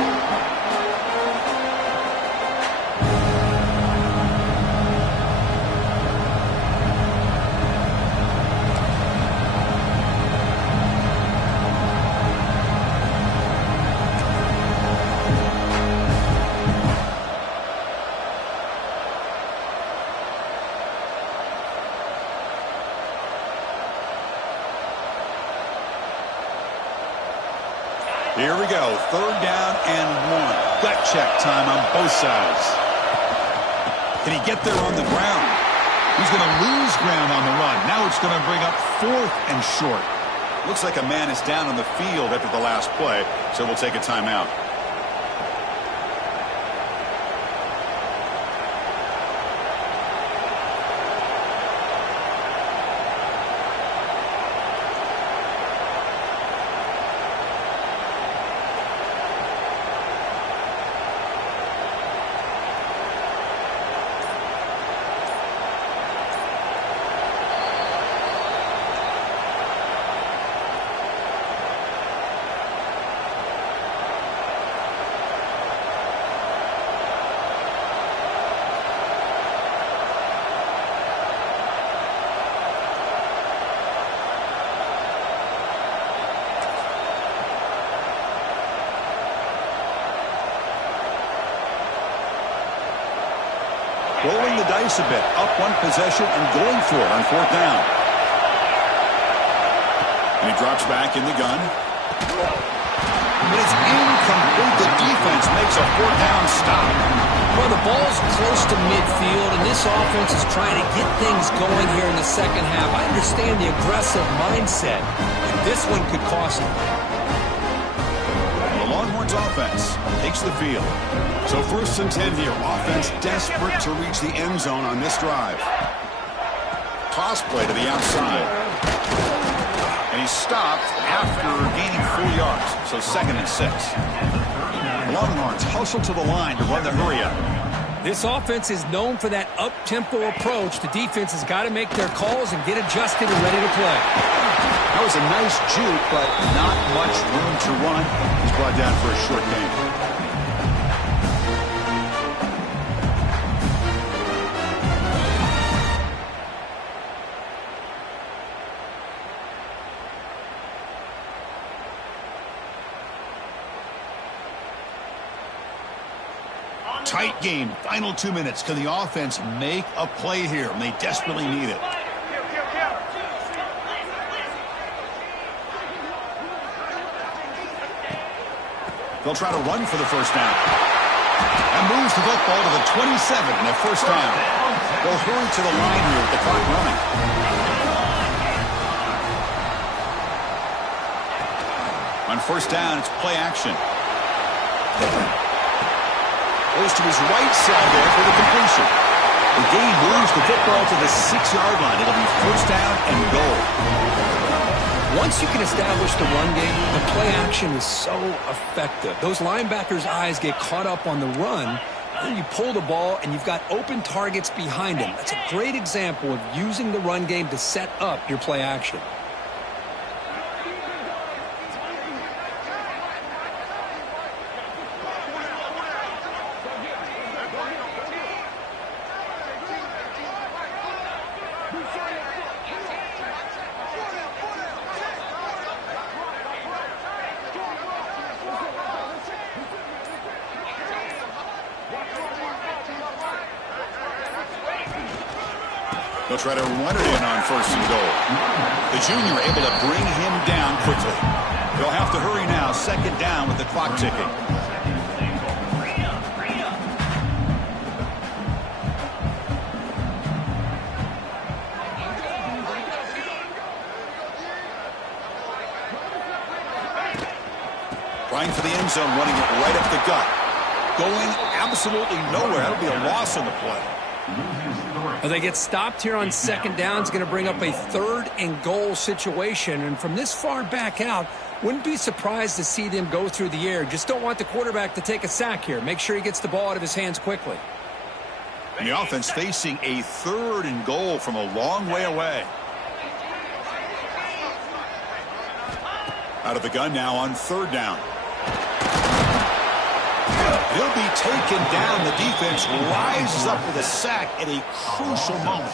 Here we go. 3rd down and 1. Gut check time on both sides. Can he get there on the ground? He's going to lose ground on the run. Now it's going to bring up 4th and short. Looks like a man is down on the field after the last play, so we'll take a timeout. Rolling the dice a bit. Up one possession and going for it on 4th down. And he drops back in the gun. But it's incomplete. The defense makes a 4th down stop. Well, the ball's close to midfield, and this offense is trying to get things going here in the 2nd half. I understand the aggressive mindset, and this one could cost them. The Longhorns offense takes the field. So 1st and 10 here. Offense desperate to reach the end zone on this drive. Toss play to the outside. And he's stopped after gaining 4 yards. So 2nd and 6. Longhorns hustle to the line to run the hurry up. This offense is known for that up-tempo approach. The defense has got to make their calls and get adjusted and ready to play. That was a nice juke, but not much room to run. He's brought down for a short gain. Tight game. Final 2 minutes. Can the offense make a play here? And they desperately need it. They'll try to run for the first down. And moves the football to the 27 and a first down. They'll hurry to the line here with the clock running. On first down, it's play action. Goes to his right side there for the completion. The game moves the football to the 6-yard line. It'll be first down and goal. Once you can establish the run game, the play action is so effective. Those linebackers' eyes get caught up on the run. Then you pull the ball, and you've got open targets behind him. That's a great example of using the run game to set up your play action. They'll try to run it in on first and goal. The junior able to bring him down quickly. They'll have to hurry now. Second down with the clock ticking. Trying for the end zone, running it right up the gut. Going absolutely nowhere. That'll be a loss on the play. Well, they get stopped here on second down. It's going to bring up a third and goal situation. And from this far back out, wouldn't be surprised to see them go through the air. Just don't want the quarterback to take a sack here. Make sure he gets the ball out of his hands quickly. And the offense facing a third and goal from a long way away. Out of the gun now on third down. He'll be taken down. The defense rises up with a sack at a crucial moment.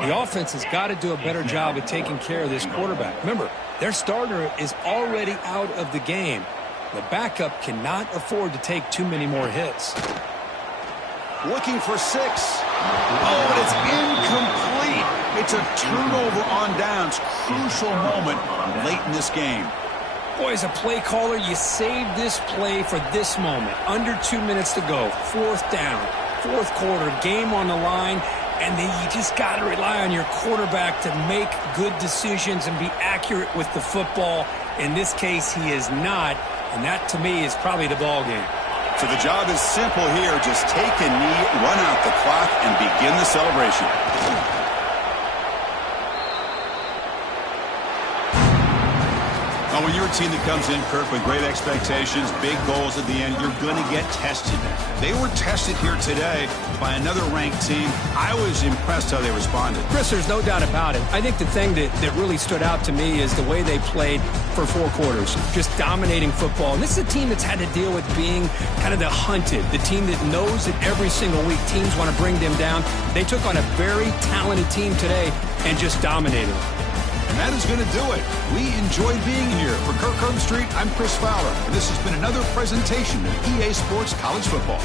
The offense has got to do a better job of taking care of this quarterback. Remember, their starter is already out of the game. The backup cannot afford to take too many more hits. Looking for 6. Oh, and it's incomplete. It's a turnover on downs. Crucial moment late in this game. Boy, as a play caller, you save this play for this moment. Under 2 minutes to go. Fourth down. Fourth quarter. Game on the line. And then you just got to rely on your quarterback to make good decisions and be accurate with the football. In this case, he is not. And that, to me, is probably the ball game. So the job is simple here. Just take a knee, run out the clock, and begin the celebration. Well, when you're a team that comes in, Kirk, with great expectations, big goals at the end, you're going to get tested. They were tested here today by another ranked team. I was impressed how they responded. Chris, there's no doubt about it. I think the thing that really stood out to me is the way they played for 4 quarters, just dominating football. And this is a team that's had to deal with being kind of the hunted, the team that knows that every single week teams want to bring them down. They took on a very talented team today and just dominated. And that is going to do it. We enjoyed being here. For Kirk Street, I'm Chris Fowler, and this has been another presentation of EA Sports College Football.